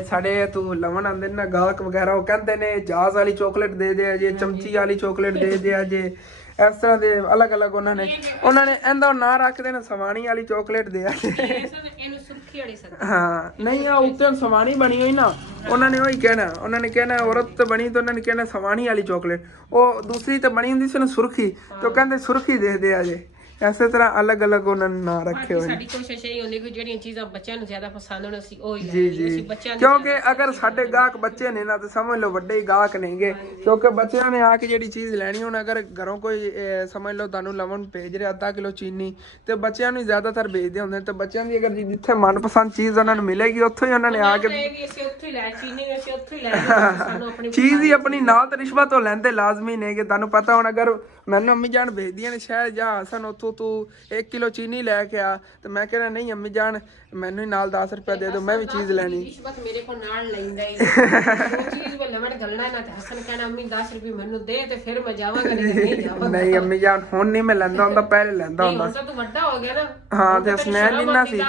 ਸਾਡੇ ਤੂੰ ਲਵਣ ਆਉਂਦੇ ਨੇ ਨਾ ਗਾਹਕ ਵਗੈਰਾ, ਉਹ ਕਹਿੰਦੇ ਨੇ ਜਹਾਜ਼ ਵਾਲੀ ਚਾਕਲੇਟ ਦੇ ਦਿਆ ਜੇ, ਚਮਚੀ ਵਾਲੀ ਚਾਕਲੇਟ ਦੇ ਦਿਆ ਜੇ, ਇਸ ਤਰ੍ਹਾਂ ਦੇ ਅਲੱਗ ਅਲੱਗ ਉਹਨਾਂ ਨੇ ਇਹਦਾ ਨਾਂ ਰੱਖ ਦੇਣਾ ਸਵਾਣੀ ਵਾਲੀ ਚਾਕਲੇਟ ਦੇ ਆ। ਇਹਨੂੰ ਸੁਰਖੀ ਵਾਲੀ ਸਰ ਹਾਂ ਨਹੀਂ ਆ ਉੱਤੇ ਸਵਾਣੀ ਬਣੀ ਹੋਈ ਨਾ, ਉਹਨਾਂ ਨੇ ਉਹੀ ਕਹਿਣਾ, ਉਹਨਾਂ ਨੇ ਕਹਿਣਾ ਔਰਤ ਬਣੀ ਤਾਂ ਉਹਨਾਂ ਨੇ ਕਹਿਣਾ ਸਵਾਣੀ ਵਾਲੀ ਚਾਕਲੇਟ। ਉਹ ਦੂਸਰੀ ਤਾਂ ਬਣੀ ਹੁੰਦੀ ਸੀ ਨਾ ਸੁਰਖੀ, ਤੇ ਉਹ ਕਹਿੰਦੇ ਸੁਰਖੀ ਦੇ ਦੇ ਆ ਜੇ। ਇਸੇ ਤਰ੍ਹਾਂ ਅਲੱਗ ਅਲੱਗ ਉਹਨਾਂ ਨੇ ਨਾਂ ਰੱਖੇ ਹੋਏ। ਸਾਡੀ ਕੋਸ਼ਿਸ਼ ਇਹ ਹੁੰਦੀ ਕਿ ਜਿਹੜੀਆਂ ਚੀਜ਼ਾਂ ਬੱਚਿਆਂ ਨੂੰ ਜ਼ਿਆਦਾ ਪਸੰਦ ਹੋਣ ਅਸੀਂ ਉਹ ਹੀ ਜੀ ਜੀ, ਕਿਉਂਕਿ ਅਗਰ ਸਾਡੇ ਗਾਹਕ ਬੱਚੇ ਨੇ ਨਾ ਤਾਂ ਸਮਝ ਲਓ ਵੱਡੇ ਹੀ ਗਾਹਕ ਨੇਗੇ, ਕਿਉਂਕਿ ਬੱਚਿਆਂ ਨੇ ਆ ਕੇ ਜਿਹੜੀ ਚੀਜ਼ ਲੈਣੀ, ਹੁਣ ਅਗਰ ਘਰੋਂ ਕੋਈ ਸਮਝ ਲਓ ਤੁਹਾਨੂੰ ਲਵਣ ਭੇਜ ਰਿਹਾ ਅੱਧਾ ਕਿਲੋ ਚੀਨੀ, ਤੇ ਬੱਚਿਆਂ ਨੂੰ ਜ਼ਿਆਦਾਤਰ ਭੇਜਦੇ ਹੁੰਦੇ, ਤੇ ਬੱਚਿਆਂ ਦੀ ਅਗਰ ਜਿੱਥੇ ਮਨਪਸੰਦ ਚੀਜ਼ ਉਹਨਾਂ ਨੂੰ ਮਿਲੇਗੀ ਉੱਥੋਂ ਹੀ ਉਹਨਾਂ ਨੇ ਆ ਕੇ ਚੀਜ਼ ਹੀ ਆਪਣੀ ਨਾਲ ਤੇ ਰਿਸ਼ਵਤ ਤੋਂ ਲੈਂਦੇ ਲਾਜ਼ਮੀ ਨੇ ਕਿ ਤੁਹਾਨੂੰ ਪਤਾ। ਹੁਣ ਅਗਰ ਮੈਨੂੰ ਅੰਮੀ ਜਾਨ ਭੇਜਦੀਆਂ ਨੇ ਸ਼ਾਇਦ ਜਾ ਹਸਨ ਉੱਥੋਂ ਤੂੰ 1 ਕਿਲੋ ਚੀਨੀ ਲੈ ਕੇ ਆ, ਤੇ ਮੈਂ ਕਹਿੰਦਾ ਨਹੀਂ ਅੰਮੀ ਜਾਨ ਮੈਨੂੰ ਹੀ ਨਾਲ 10 ਰੁਪਏ ਦੇ ਦਿਓ, ਮੈਂ ਵੀ ਚੀਜ਼ ਲੈਣੀ। ਰਿਸ਼ਵਤ ਮੇਰੇ ਕੋਲ ਨਾਲ ਲੈਂਦਾ ਹੀ ਉਹ ਚੀਜ਼ ਮੈਂ ਲਵਣ ਗੱਲਣਾ ਨਾ ਤੇ ਹਸਨ ਕਹਿਣਾ ਅੰਮੀ 10 ਰੁਪਏ ਮੈਨੂੰ ਦੇ ਤੇ ਫਿਰ ਮੈਂ ਜਾਵਾਂਗਾ, ਨਹੀਂ ਜਾਵਾਂਗਾ। ਨਹੀਂ ਅੰਮੀ ਜਾਨ ਹੁਣ ਨਹੀਂ ਮੈਂ ਲੈਂਦਾ ਹੁੰਦਾ, ਪਹਿਲੇ ਲੈਂਦਾ ਹੁੰਦਾ। ਹੁਣ ਤਾਂ ਤੂੰ ਵੱਡਾ ਹੋ ਗਿਆ ਨਾ। ਹਾਂ ਤੇ ਸਨੈਨ ਜਿੰਨਾ ਸੀ।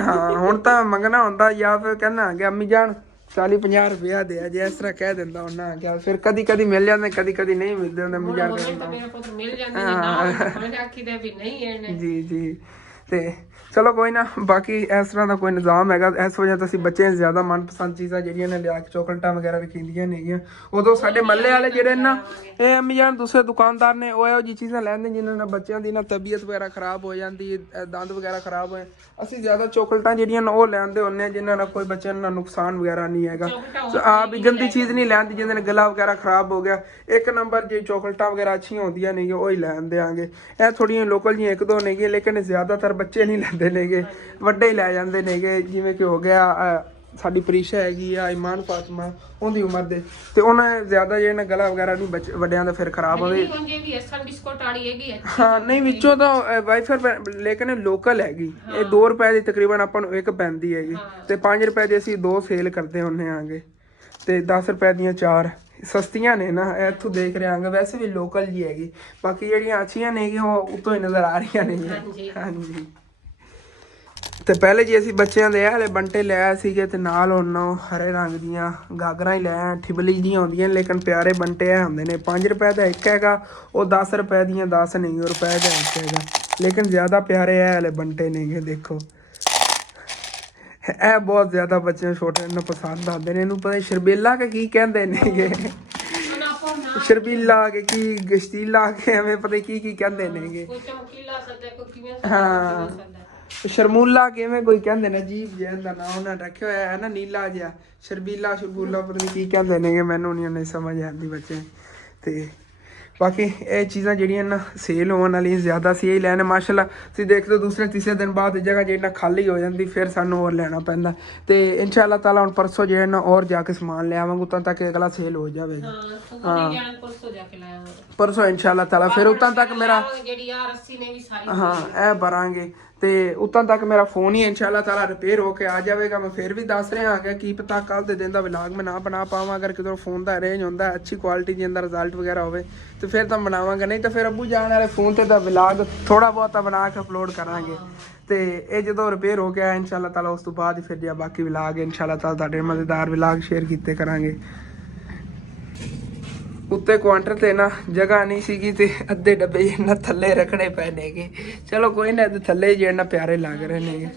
ਹਾਂ ਹੁਣ ਤਾਂ ਮੰਗਣਾ ਹੁੰਦਾ ਜਾਂ ਫਿਰ ਕਹਿਣਾ ਕਿ ਅੰਮੀ ਜਾਨ 40-50 ਰੁਪਇਆ ਦੇ ਆ, ਜੇ ਇਸ ਤਰ੍ਹਾਂ ਕਹਿ ਦਿੰਦਾ ਉਹਨਾਂ ਕਿਹਾ। ਫਿਰ ਕਦੀ ਕਦੀ ਮਿਲ ਜਾਂਦੇ, ਕਦੀ ਕਦੀ ਨਹੀਂ ਮਿਲਦੇ ਹੁੰਦੇ। ਮਜ਼ਾਕ ਕਰਦਾ ਮੇਰੇ ਪੁੱਤ ਮਿਲ ਜਾਂਦੇ ਨੇ ਨਾ, ਮੈਂ ਆਖੀਦਾ ਵੀ ਨਹੀਂ ਇਹਨੇ। ਜੀ ਜੀ ਤੇ ਚਲੋ ਕੋਈ ਨਾ, ਬਾਕੀ ਇਸ ਤਰ੍ਹਾਂ ਦਾ ਕੋਈ ਨਿਜ਼ਾਮ ਹੈਗਾ। ਇਸ ਵਜ੍ਹਾ ਤੋਂ ਅਸੀਂ ਬੱਚਿਆਂ ਦੀ ਜ਼ਿਆਦਾ ਮਨਪਸੰਦ ਚੀਜ਼ਾਂ ਜਿਹੜੀਆਂ ਨੇ ਲਿਆ ਕੇ ਚੋਕਲੇਟਾਂ ਵਗੈਰਾ ਰਖੀਂਦੀਆਂ ਨੇਗੀਆਂ। ਉਦੋਂ ਸਾਡੇ ਮੱਲੇ ਵਾਲੇ ਜਿਹੜੇ ਨਾ ਇਹ ਅੰਮੀ ਜਾਨ ਦੂਸਰੇ ਦੁਕਾਨਦਾਰ ਨੇ, ਉਹ ਇਹੋ ਜਿਹੀ ਚੀਜ਼ਾਂ ਲੈਂਦੇ ਜਿਨ੍ਹਾਂ ਨਾਲ ਬੱਚਿਆਂ ਦੀ ਨਾ ਤਬੀਅਤ ਵਗੈਰਾ ਖਰਾਬ ਹੋ ਜਾਂਦੀ, ਦੰਦ ਵਗੈਰਾ ਖਰਾਬ ਹੋਏ। ਅਸੀਂ ਜ਼ਿਆਦਾ ਚੋਕਲੇਟਾਂ ਜਿਹੜੀਆਂ ਨੇ ਉਹ ਲੈਂਦੇ ਹੁੰਦੇ ਹਾਂ ਜਿਨ੍ਹਾਂ ਨਾਲ ਕੋਈ ਬੱਚਿਆਂ ਨੂੰ ਨੁਕਸਾਨ ਵਗੈਰਾ ਨਹੀਂ ਹੈਗਾ। ਆਪ ਵੀ ਗੰਦੀ ਚੀਜ਼ ਨਹੀਂ ਲੈਂਦੀ ਜਿਹਦੇ ਨਾਲ ਗਲਾ ਵਗੈਰਾ ਖਰਾਬ ਹੋ ਗਿਆ। ਇੱਕ ਨੰਬਰ ਜੇ ਚੋਕਲੇਟਾਂ ਵਗੈਰਾ ਅੱਛੀਆਂ ਹੁੰਦੀਆਂ ਨੇਗੀਆਂ ਉਹ ਹੀ ਲੈਣ ਦਿਆਂਗੇ। ਇਹ ਥੋੜ੍ਹੀਆਂ ਲੋਕਲ ਜਿਹੀਆਂ 1-2 ਨੇਗੀਆਂ, ਲੇਕਿਨ ਜ਼ਿਆਦਾਤਰ ਬੱਚੇ ਨਹੀਂ ਲੈਂਦੇ ਨੇਗੇ, ਵੱਡੇ ਹੀ ਲੈ ਜਾਂਦੇ ਨੇਗੇ। ਜਿਵੇਂ ਕਿ ਹੋ ਗਿਆ ਸਾਡੀ ਪ੍ਰੀਸ਼ਾ ਹੈਗੀ ਆ, ਇਮਾਨ ਫਾਤਮਾ ਉਹਦੀ ਉਮਰ ਦੇ, ਤੇ ਉਹਨਾਂ ਜ਼ਿਆਦਾ ਜਿਹੜੇ ਨਾ ਗਲਾ ਵਗੈਰਾ ਨਹੀਂ ਵੱਡਿਆਂ ਦਾ ਫਿਰ ਖਰਾਬ ਹੋਵੇ। ਹਾਂ ਨਹੀਂ ਵਿੱਚੋਂ ਤਾਂ ਵਾਈਫਰ ਲੇਕਿਨ ਲੋਕਲ ਹੈਗੀ, ਇਹ 2 ਰੁਪਏ ਦੀ ਤਕਰੀਬਨ ਆਪਾਂ ਨੂੰ ਇੱਕ ਪੈਂਦੀ ਹੈਗੀ, ਤੇ 5 ਰੁਪਏ ਦੀ ਅਸੀਂ 2 ਸੇਲ ਕਰਦੇ ਹੁੰਦੇ ਆਂਗੇ, ਤੇ 10 ਰੁਪਏ ਦੀਆਂ 4 ਸਸਤੀਆਂ ਨੇ ਨਾ। ਇੱਥੋਂ ਦੇਖ ਰਹੇ ਆਂਗੇ ਵੈਸੇ ਵੀ ਲੋਕਲ ਜੀ ਹੈਗੀ। ਬਾਕੀ ਜਿਹੜੀਆਂ ਅੱਛੀਆਂ ਨੇਗੀਆਂ ਉਹ ਉੱਤੋਂ ਹੀ ਨਜ਼ਰ ਆ ਰਹੀਆਂ ਨੇ। ਹਾਂਜੀ ਤੇ ਪਹਿਲੇ ਜੀ ਅਸੀਂ ਬੱਚਿਆਂ ਦੇ ਇਹ ਵਾਲੇ ਬੰਟੇ ਲੈ ਆਏ ਸੀਗੇ, ਤੇ ਨਾਲ ਉਹਨਾਂ ਹਰੇ ਰੰਗ ਦੀਆਂ ਗਾਗਰਾਂ ਹੀ ਲੈ ਆਏ, ਠਿਬਲੀ ਦੀਆਂ ਹੁੰਦੀਆਂ, ਲੇਕਿਨ ਪਿਆਰੇ ਬੰਟੇ ਇਹ ਹੁੰਦੇ ਨੇ। 5 ਰੁਪਏ ਦਾ ਇੱਕ ਹੈਗਾ, ਉਹ 10 ਰੁਪਏ ਦੀਆਂ 10 ਨਹੀਂ, ਰੁਪਏ ਦਾ ਇੱਕ ਹੈਗਾ, ਲੇਕਿਨ ਜ਼ਿਆਦਾ ਪਿਆਰੇ ਇਹ ਵਾਲੇ ਬੰਟੇ ਨੇਗੇ। ਦੇਖੋ ਇਹ ਬਹੁਤ ਜ਼ਿਆਦਾ ਬੱਚਿਆਂ ਛੋਟੇ ਨੂੰ ਪਸੰਦ ਆਉਂਦੇ ਨੇ। ਇਹਨੂੰ ਪਤਾ ਸ਼ਰਬੀਲਾ ਕਿ ਕੀ ਕਹਿੰਦੇ ਨੇਗੇ, ਸ਼ਰਬੀਲਾ ਕੇ ਕੀ ਗਸ਼ਤੀਲਾ ਕੇ ਐਵੇਂ ਪਤਾ ਕੀ ਕੀ ਕਹਿੰਦੇ ਨੇਗੇ। ਹਾਂ ਸ਼ਰਮੂਲਾ ਕਿਵੇਂ ਕੋਈ ਕਹਿੰਦੇ ਨੇ, ਅਜੀਬ ਜਿਹਾ ਦਾ ਨਾਮ ਉਹਨਾਂ ਰੱਖਿਆ ਹੋਇਆ ਹੈ ਨਾ, ਨੀਲਾ ਜਿਹਾ। ਸ਼ਰਬੀਲਾ ਸ਼ਰਬੂਲਾ ਪਤਾ ਕੀ ਕਹਿੰਦੇ ਨੇਗੇ, ਮੈਨੂੰ ਨਹੀਂ ਸਮਝ ਆਉਂਦੀ ਬੱਚੇ। ਤੇ ਬਾਕੀ ਇਹ ਚੀਜ਼ਾਂ ਜਿਹੜੀਆਂ ਨਾ ਸੇਲ ਹੋਣ ਵਾਲੀਆਂ ਜ਼ਿਆਦਾ ਸੀ ਇਹ ਲੈਣ। ਮਾਸ਼ਾਅੱਲਾ ਤੁਸੀਂ ਦੇਖ ਲਓ ਦੂਸਰੇ ਤੀਸਰੇ ਦਿਨ ਬਾਅਦ ਜਗ੍ਹਾ ਜਿਹੜੀ ਖਾਲੀ ਹੋ ਜਾਂਦੀ, ਫਿਰ ਸਾਨੂੰ ਹੋਰ ਲੈਣਾ ਪੈਂਦਾ। ਤੇ ਇਨਸ਼ਾਅੱਲਾ ਤਾਲਾ ਹੁਣ ਪਰਸੋਂ ਜਿਹੜਾ ਨਾ ਔਰ ਜਾ ਕੇ ਸਮਾਨ ਲੈ ਆਵਾਂਗੇ, ਉਤਾਂ ਤੱਕ ਅਗਲਾ ਸੇਲ ਹੋ ਜਾਵੇਗਾ। ਪਰਸੋਂ ਇਨਸ਼ਾਅੱਲਾ ਤਾਲਾ ਫਿਰ ਉਤਾਂ ਤੱਕ ਮੇਰਾ ਹਾਂ ਇਹ ਭਰਾਂਗੇ। ਤੇ ਉਤਾਂ ਤੱਕ ਮੇਰਾ ਫੋਨ ਹੀ ਇਨਸ਼ਾਅੱਲਾ ਤਾਲਾ ਰਿਪੇਅਰ ਹੋ ਕੇ ਆ ਜਾਵੇਗਾ। ਮੈਂ ਫਿਰ ਵੀ ਦੱਸ ਰਿਹਾ ਹਾਂ ਕਿ ਕੀ ਪਤਾ ਕੱਲ ਦੇ ਦਿਨ ਦਾ ਵਲੌਗ ਮੈਂ ਨਾ ਬਣਾ ਪਾਵਾਂ। ਅਗਰ ਕਿਤੇ ਫੋਨ ਦਾ ਅਰੇਂਜ ਹੁੰਦਾ ਅੱਛੀ ਕੁਆਲਿਟੀ ਦੇ ਅੰਦਰ ਰਿਜ਼ਲਟ ਵਗੈਰਾ ਹੋਵੇ ਤੇ ਫਿਰ ਤਾਂ ਬਣਾਵਾਂਗਾ, ਨਹੀਂ ਤਾਂ ਫਿਰ ਅੱਬੂ ਜਾਣ ਵਾਲੇ ਫੋਨ ਤੇ ਤਾਂ ਵਲੌਗ ਥੋੜਾ ਬਹੁਤਾ ਬਣਾ ਕੇ ਅਪਲੋਡ ਕਰਾਂਗੇ। ਤੇ ਇਹ ਜਦੋਂ ਰਿਪੇਅਰ ਹੋ ਗਿਆ ਇਨਸ਼ਾਅੱਲਾ ਤਾਲਾ ਉਸ ਤੋਂ ਬਾਅਦ ਫਿਰ ਜੇ ਬਾਕੀ ਵਲੌਗ ਇਨਸ਼ਾਅੱਲਾ ਤਾਲਾ ਤੁਹਾਡੇ ਮਜ਼ੇਦਾਰ ਵਲੌਗ ਸ਼ੇਅਰ ਕੀਤੇ ਕਰਾਂਗੇ। ਉੱਤੇ ਕੁਆਂਟਰ ਤੇ ਨਾ ਜਗ੍ਹਾ ਨਹੀਂ ਸੀਗੀ ਤੇ ਅੱਧੇ ਡੱਬੇ ਇਹਨਾਂ ਥੱਲੇ ਰੱਖਣੇ ਪਏ ਨੇਗੇ। ਚਲੋ ਕੋਈ ਨਾ, ਇਹਦੇ ਥੱਲੇ ਜਿਹੜਾ ਪਿਆਰੇ ਲੱਗ ਰਹੇ ਨੇਗੇ।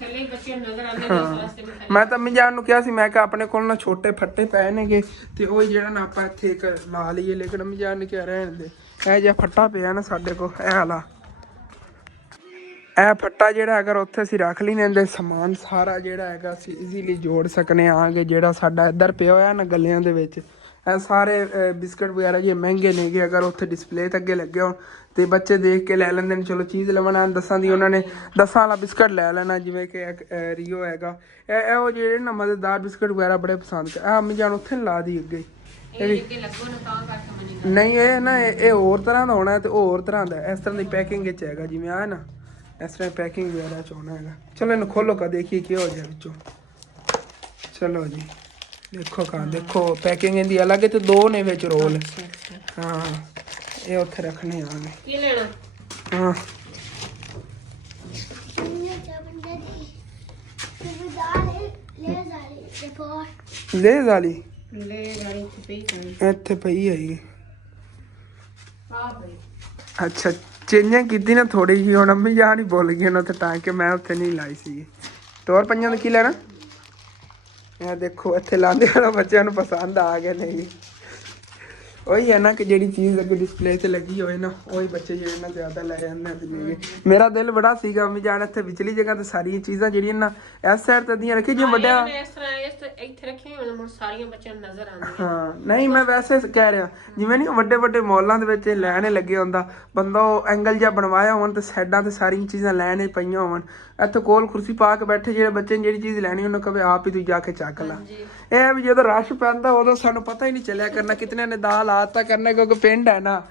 ਮੈਂ ਤਾਂ ਮੰਮੀ ਜਾਨ ਨੂੰ ਕਿਹਾ ਸੀ, ਮੈਂ ਕਿਹਾ ਆਪਣੇ ਕੋਲ ਨਾ ਛੋਟੇ ਫੱਟੇ ਪਏ ਨੇਗੇ ਤੇ ਉਹ ਜਿਹੜਾ ਨਾ ਆਪਾਂ ਇੱਥੇ ਇੱਕ ਲਾ ਲਈਏ, ਲੇਕਿਨ ਮੰਮੀ ਜਾਨ ਨੇ ਕਿਹਾ ਰਹਿਣ ਦੇ। ਇਹ ਜਿਹਾ ਫੱਟਾ ਪਿਆ ਨਾ ਸਾਡੇ ਕੋਲ, ਇਹ ਵਾਲਾ ਇਹ ਫੱਟਾ ਜਿਹੜਾ ਅਗਰ ਉੱਥੇ ਅਸੀਂ ਰੱਖ ਲਈ ਨੇ ਸਮਾਨ ਸਾਰਾ ਜਿਹੜਾ ਹੈਗਾ ਅਸੀਂ ਈਜ਼ੀਲੀ ਜੋੜ ਸਕਨੇ ਆਂਗੇ। ਜਿਹੜਾ ਸਾਡਾ ਇੱਧਰ ਪਿਆ ਹੋਇਆ ਨਾ ਗੱਲਿਆਂ ਦੇ ਵਿੱਚ, ਇਹ ਸਾਰੇ ਬਿਸਕਟ ਵਗੈਰਾ ਜੇ ਮਹਿੰਗੇ ਨੇਗੇ, ਅਗਰ ਉੱਥੇ ਡਿਸਪਲੇ ਤੇ ਅੱਗੇ ਲੱਗੇ ਹੋਣ ਤੇ ਬੱਚੇ ਦੇਖ ਕੇ ਲੈ ਲੈਂਦੇ ਨੇ। ਚਲੋ ਚੀਜ਼ ਲਵਣਾ 10 ਦੀ ਉਹਨਾਂ ਨੇ 10 ਵਾਲਾ ਬਿਸਕਟ ਲੈ ਲੈਣਾ, ਜਿਵੇਂ ਕਿ ਰੀਓ ਹੈਗਾ। ਇਹ ਉਹ ਜਿਹੜੇ ਨਾ ਮਜ਼ੇਦਾਰ ਬਿਸਕਟ ਵਗੈਰਾ ਬੜੇ ਪਸੰਦ ਕਰ। ਅੰਮੀ ਜਾਨ ਉੱਥੇ ਲਾ ਦੀ ਅੱਗੇ ਨਹੀਂ, ਇਹ ਨਾ ਇਹ ਹੋਰ ਤਰ੍ਹਾਂ ਦਾ ਹੋਣਾ ਤੇ ਉਹ ਹੋਰ ਤਰ੍ਹਾਂ ਦਾ ਇਸ ਤਰ੍ਹਾਂ ਦੀ ਪੈਕਿੰਗ ਵਿੱਚ ਹੈਗਾ, ਜਿਵੇਂ ਆ ਨਾ ਇਸ ਤਰ੍ਹਾਂ ਪੈਕਿੰਗ ਵਗੈਰਾ ਚ ਹੋਣਾ ਹੈਗਾ। ਚਲੋ ਇਹਨੂੰ ਖੋਲੋ ਕਾ ਦੇਖੀਏ ਕੀ ਹੋ ਜਾਏ ਵਿੱਚੋਂ। ਚਲੋ ਜੀ ਦੇਖੋ ਕਾ ਦੇਖੋ ਪੈਕਿੰਗ ਇਹਦੀ ਅਲੱਗ ਤੇ ਦੋ ਨੇ ਵਿੱਚ ਰੋਲ। ਹਾਂ ਇਹ ਉੱਥੇ ਰੱਖਣੇ ਆਗੇ। ਕੀ ਲੈਣਾ? ਹਾਂ ਲੈ ਜਾਲੀ ਇੱਥੇ ਪਈ ਹੈਗੀ। ਅੱਛਾ ਚੇਂਜਿੰਗ ਕੀਤੀ ਨਾ ਥੋੜੀ ਜਿਹੀ, ਹੁਣ ਅੰਮੀ ਜਾਨ ਹੀ ਭੁੱਲ ਗਈ ਉਹਨਾਂ ਤੇ ਤਾਂ ਕਿ ਮੈਂ ਉੱਥੇ ਨਹੀਂ ਲਾਈ ਸੀ। ਟੋਰ ਪੰਜਾਂ ਦਾ ਕੀ ਲੈਣਾ? ਇਹ ਦੇਖੋ ਇੱਥੇ ਲਾਉਂਦੇ ਹੋਣਾ ਬੱਚਿਆਂ ਨੂੰ ਪਸੰਦ ਆ ਗਏ ਨੇ। ਉਹੀ ਹੈ ਨਾ ਕਿ ਜਿਹੜੀ ਚੀਜ਼ ਅੱਗੇ ਡਿਸਪਲੇ ਤੇ ਲੱਗੀ ਹੋਏ ਨਾ ਉਹੀ ਬੱਚੇ ਜਿਹੜੇ ਨਾ ਜ਼ਿਆਦਾ ਲੈ ਜਾਂਦੇ ਨੇ। ਮੇਰਾ ਦਿਲ ਬੜਾ ਸੀਗਾ ਅੰਮੀ ਜਾਨ ਇੱਥੇ ਵਿਚਲੀ ਜਗ੍ਹਾ ਤੇ ਸਾਰੀਆਂ ਚੀਜ਼ਾਂ ਜਿਹੜੀਆਂ ਨਾ ਇਸ ਸਾਈਡ ਤੇ ਦੀਆਂ ਰੱਖੀ, ਜਿਵੇਂ ਵੱਡਾ ਇੱਥੇ ਰੱਖੇ ਹੋਣ ਸਾਰੀਆਂ ਬੱਚਿਆਂ ਨੂੰ ਨਜ਼ਰ ਆਉਂਦੀਆਂ। ਹਾਂ ਨਹੀਂ ਮੈਂ ਵੈਸੇ ਕਹਿ ਰਿਹਾ ਜਿਵੇਂ ਨਹੀਂ ਵੱਡੇ ਵੱਡੇ ਮਾਲਾਂ ਦੇ ਵਿੱਚ ਲੈਣੇ ਲੱਗੇ ਹੁੰਦਾ, ਬੰਦਾ ਉਹ ਐਂਗਲ ਜਿਹਾ ਬਣਵਾਇਆ ਹੋਣ ਤੇ ਸਾਈਡਾਂ ਤੇ ਸਾਰੀਆਂ ਚੀਜ਼ਾਂ ਲੈਣੇ ਪਈਆਂ ਹੋਣ। ਇੱਥੇ ਕੋਲ ਕੁਰਸੀ ਪਾ ਕੇ ਬੈਠੇ ਜਿਹੜੇ ਬੱਚੇ ਨੇ ਜਿਹੜੀ ਚੀਜ਼ ਲੈਣੀ ਉਹਨੂੰ ਕਵੇ ਆਪ ਹੀ ਤੂੰ ਜਾ ਕੇ ਚੱਕ ਲਾ। ਇਹ ਵੀ ਜਦੋਂ ਰਸ਼ ਪੈਂਦਾ ਉਦੋਂ ਸਾਨੂੰ ਪਤਾ ਹੀ ਨਹੀਂ ਚੱਲਿਆ ਕਰਨਾ ਕਿਤਨੇ ਨੇ ਦਾਲ ਆਤਾ ਕਰਨਾ, ਕਿਉਂਕਿ ਪਿੰਡ ਹੈ ਨਾ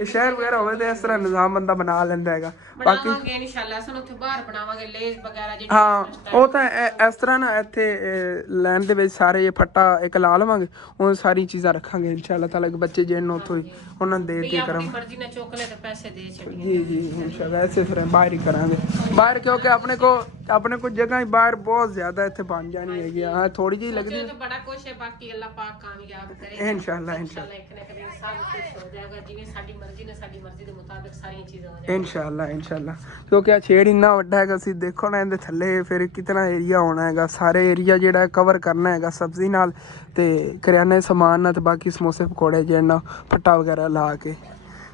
ਇਹ ਸ਼ਹਿਰ ਵਗੈਰਾ ਹੋਵੇ ਤੇ ਇਸ ਤਰ੍ਹਾਂ ਨਿਜ਼ਾਮ ਬੰਦਾ ਬਣਾ ਲੈਂਦਾ ਹੈਗਾ। ਬਾਕੀ ਇਨਸ਼ਾਅੱਲਾ ਸਾਨੂੰ ਉੱਥੇ ਬਾਹਰ ਬਣਾਵਾਂਗੇ ਲੇਜ਼ ਵਗੈਰਾ ਜਿਹੜੀ। ਹਾਂ ਉਹ ਤਾਂ ਇਸ ਤਰ੍ਹਾਂ ਨਾ ਇੱਥੇ ਲੈਣ ਦੇ ਵਿੱਚ ਸਾਰੇ ਇਹ ਫੱਟਾ ਇੱਕ ਲਾ ਲਵਾਂਗੇ, ਉਹ ਸਾਰੀ ਚੀਜ਼ਾਂ ਰੱਖਾਂਗੇ ਇਨਸ਼ਾਅੱਲਾ ਤਾਲਾ। ਬੱਚੇ ਜਿਹਨੂੰ ਉੱਥੋਂ ਉਹਨਾਂ ਨੂੰ ਦੇ ਕੇ ਕਰਾਂਗੇ ਮਰਜ਼ੀ ਨਾਲ ਚੁੱਕ ਲੈ ਤੇ ਪੈਸੇ ਦੇ ਛੱਡੀਏ। ਜੀ ਜੀ ਇਨਸ਼ਾਅੱਲਾ ਐਸੇ ਫਿਰ ਬਾਹਰ ਹੀ ਕਰਾਂਗੇ ਬਾਹਰ, ਕਿਉਂਕਿ ਆਪਣੇ ਕੋਲ ਜਗ੍ਹਾ ਹੀ ਬਾਹਰ ਬਹੁਤ ਜ਼ਿਆਦਾ ਇੱਥੇ ਬਣ ਜਾਣੀ ਹੈਗੀ। ਹਾਂ ਥੋੜੀ ਜਿਹੀ ਲੱਗਦੀ ਹੈ ਬੜਾ ਕੁਛ ਹੈ, ਬਾਕੀ ਅੱਲਾਹ ਪਾਕ ਕਾਮਯਾਬ ਕਰੇ ਇਨਸ਼ਾਅੱਲਾ। ਇਨਸ਼ਾਅੱਲਾ ਕਿਉਂਕਿ ਆ ਛੇੜ ਇੰਨਾ ਵੱਡਾ ਹੈਗਾ, ਅਸੀਂ ਦੇਖੋ ਨਾ ਇਹਦੇ ਥੱਲੇ ਫਿਰ ਕਿਤਨਾ ਏਰੀਆ ਹੋਣਾ ਹੈਗਾ। ਸਾਰੇ ਏਰੀਆ ਜਿਹੜਾ ਕਵਰ ਕਰਨਾ ਹੈਗਾ ਸਬਜ਼ੀ ਨਾਲ ਤੇ ਕਰਿਆਨੇ ਸਮਾਨ ਨਾਲ ਤੇ ਬਾਕੀ ਸਮੋਸੇ ਪਕੌੜੇ ਜਿਹੜੇ ਨਾ ਫੱਟਾ ਵਗੈਰਾ ਲਾ ਕੇ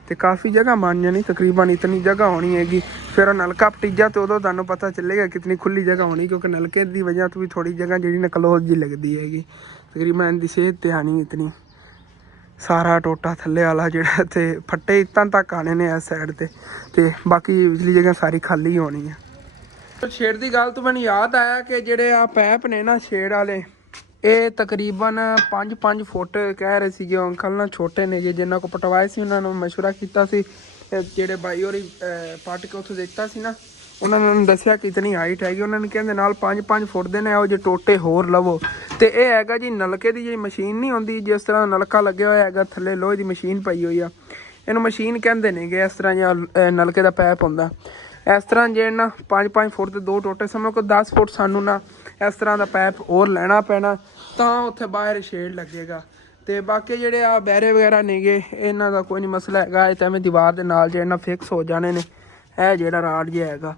ਤੇ ਕਾਫੀ ਜਗ੍ਹਾ ਬਣ ਜਾਣੀ, ਤਕਰੀਬਨ ਇਤਨੀ ਜਗ੍ਹਾ ਹੋਣੀ ਹੈਗੀ। ਫਿਰ ਉਹ ਨਲਕਾ ਪਟੀਜਾ ਤੇ ਉਦੋਂ ਤੁਹਾਨੂੰ ਪਤਾ ਚੱਲੇਗਾ ਕਿਤਨੀ ਖੁੱਲੀ ਜਗ੍ਹਾ ਹੋਣੀ, ਕਿਉਂਕਿ ਨਲਕੇ ਦੀ ਵਜ੍ਹਾ ਤੋਂ ਵੀ ਥੋੜੀ ਜਗ੍ਹਾ ਜਿਹੜੀ ਨਾ ਕਲੋਜ਼ ਜੀ ਲੱਗਦੀ ਹੈਗੀ। ਤਕਰੀਬਨ ਇਹਦੀ ਸਿਹਤ ਤੇ ਆਣੀ ਇਤਨੀ ਸਾਰਾ ਟੋਟਾ ਥੱਲੇ ਵਾਲਾ ਜਿਹੜਾ ਤੇ ਫੱਟੇ ਇੱਤਾਂ ਤੱਕ ਆਣੇ ਨੇ ਇਸ ਸਾਈਡ ਤੇ ਬਾਕੀ ਵਿਚਲੀ ਜਗ੍ਹਾ ਸਾਰੀ ਖਾਲੀ ਹੋਣੀ ਹੈ। ਸ਼ੇਡ ਦੀ ਗੱਲ ਤੋਂ ਮੈਨੂੰ ਯਾਦ ਆਇਆ ਕਿ ਜਿਹੜੇ ਆ ਪੈਪ ਨੇ ਨਾ ਸ਼ੇਡ ਵਾਲੇ ਇਹ ਤਕਰੀਬਨ 5 ਫੁੱਟ ਕਹਿ ਰਹੇ ਸੀਗੇ ਅੰਕਲ ਨਾ, ਛੋਟੇ ਨੇ ਜਿਨ੍ਹਾਂ ਕੋ ਪਟਵਾਏ ਸੀ ਉਹਨਾਂ ਨੂੰ ਮਸ਼ਵਰਾ ਕੀਤਾ ਸੀ। ਜਿਹੜੇ ਬਾਈ ਹੋਰੀ ਪੱਟ ਕੇ ਉੱਥੋਂ ਦਿੱਤਾ ਸੀ ਨਾ ਉਹਨਾਂ ਨੇ ਮੈਨੂੰ ਦੱਸਿਆ ਕਿ ਇਤਨੀ ਹਾਈਟ ਹੈਗੀ। ਉਹਨਾਂ ਨੇ ਕਹਿੰਦੇ ਨਾਲ 5 ਫੁੱਟ ਦੇ ਨੇ ਇਹੋ ਜਿਹੇ ਟੋਟੇ ਹੋਰ ਲਵੋ। ਤੇ ਇਹ ਹੈਗਾ ਜੀ ਨਲਕੇ ਦੀ ਜਿਹੜੀ ਮਸ਼ੀਨ ਨਹੀਂ ਹੁੰਦੀ, ਜਿਸ ਤਰ੍ਹਾਂ ਨਲਕਾ ਲੱਗਿਆ ਹੋਇਆ ਹੈਗਾ ਥੱਲੇ ਲੋਹੇ ਦੀ ਮਸ਼ੀਨ ਪਈ ਹੋਈ ਆ, ਇਹਨੂੰ ਮਸ਼ੀਨ ਕਹਿੰਦੇ ਨੇਗੇ। ਇਸ ਤਰ੍ਹਾਂ ਜਿਹਾ ਨਲਕੇ ਦਾ ਪੈਪ ਹੁੰਦਾ ਇਸ ਤਰ੍ਹਾਂ ਜੇ ਨਾ 5 ਫੁੱਟ ਦੇ 2 ਟੋਟੇ ਸਮਝੋ ਕਿ 10 ਫੁੱਟ ਸਾਨੂੰ ਨਾ ਇਸ ਤਰ੍ਹਾਂ ਦਾ ਪੈਪ ਹੋਰ ਲੈਣਾ ਪੈਣਾ ਤਾਂ ਉੱਥੇ ਬਾਹਰ ਸ਼ੇਡ ਲੱਗੇਗਾ। ਤੇ ਬਾਕੀ ਜਿਹੜੇ ਆ ਬੈਰੇ ਵਗੈਰਾ ਨੇਗੇ ਇਹਨਾਂ ਦਾ ਕੋਈ ਨਹੀਂ ਮਸਲਾ ਹੈਗਾ, ਇਹ ਤਾਂ ਐਵੇਂ ਦੀਵਾਰ ਦੇ ਨਾਲ ਜਿਹੜੇ ਨਾ ਫਿਕਸ ਹੋ ਜਾਣੇ ਨੇ। ਇਹ ਜਿਹੜਾ ਰਾਡ ਜਿਹਾ ਹੈਗਾ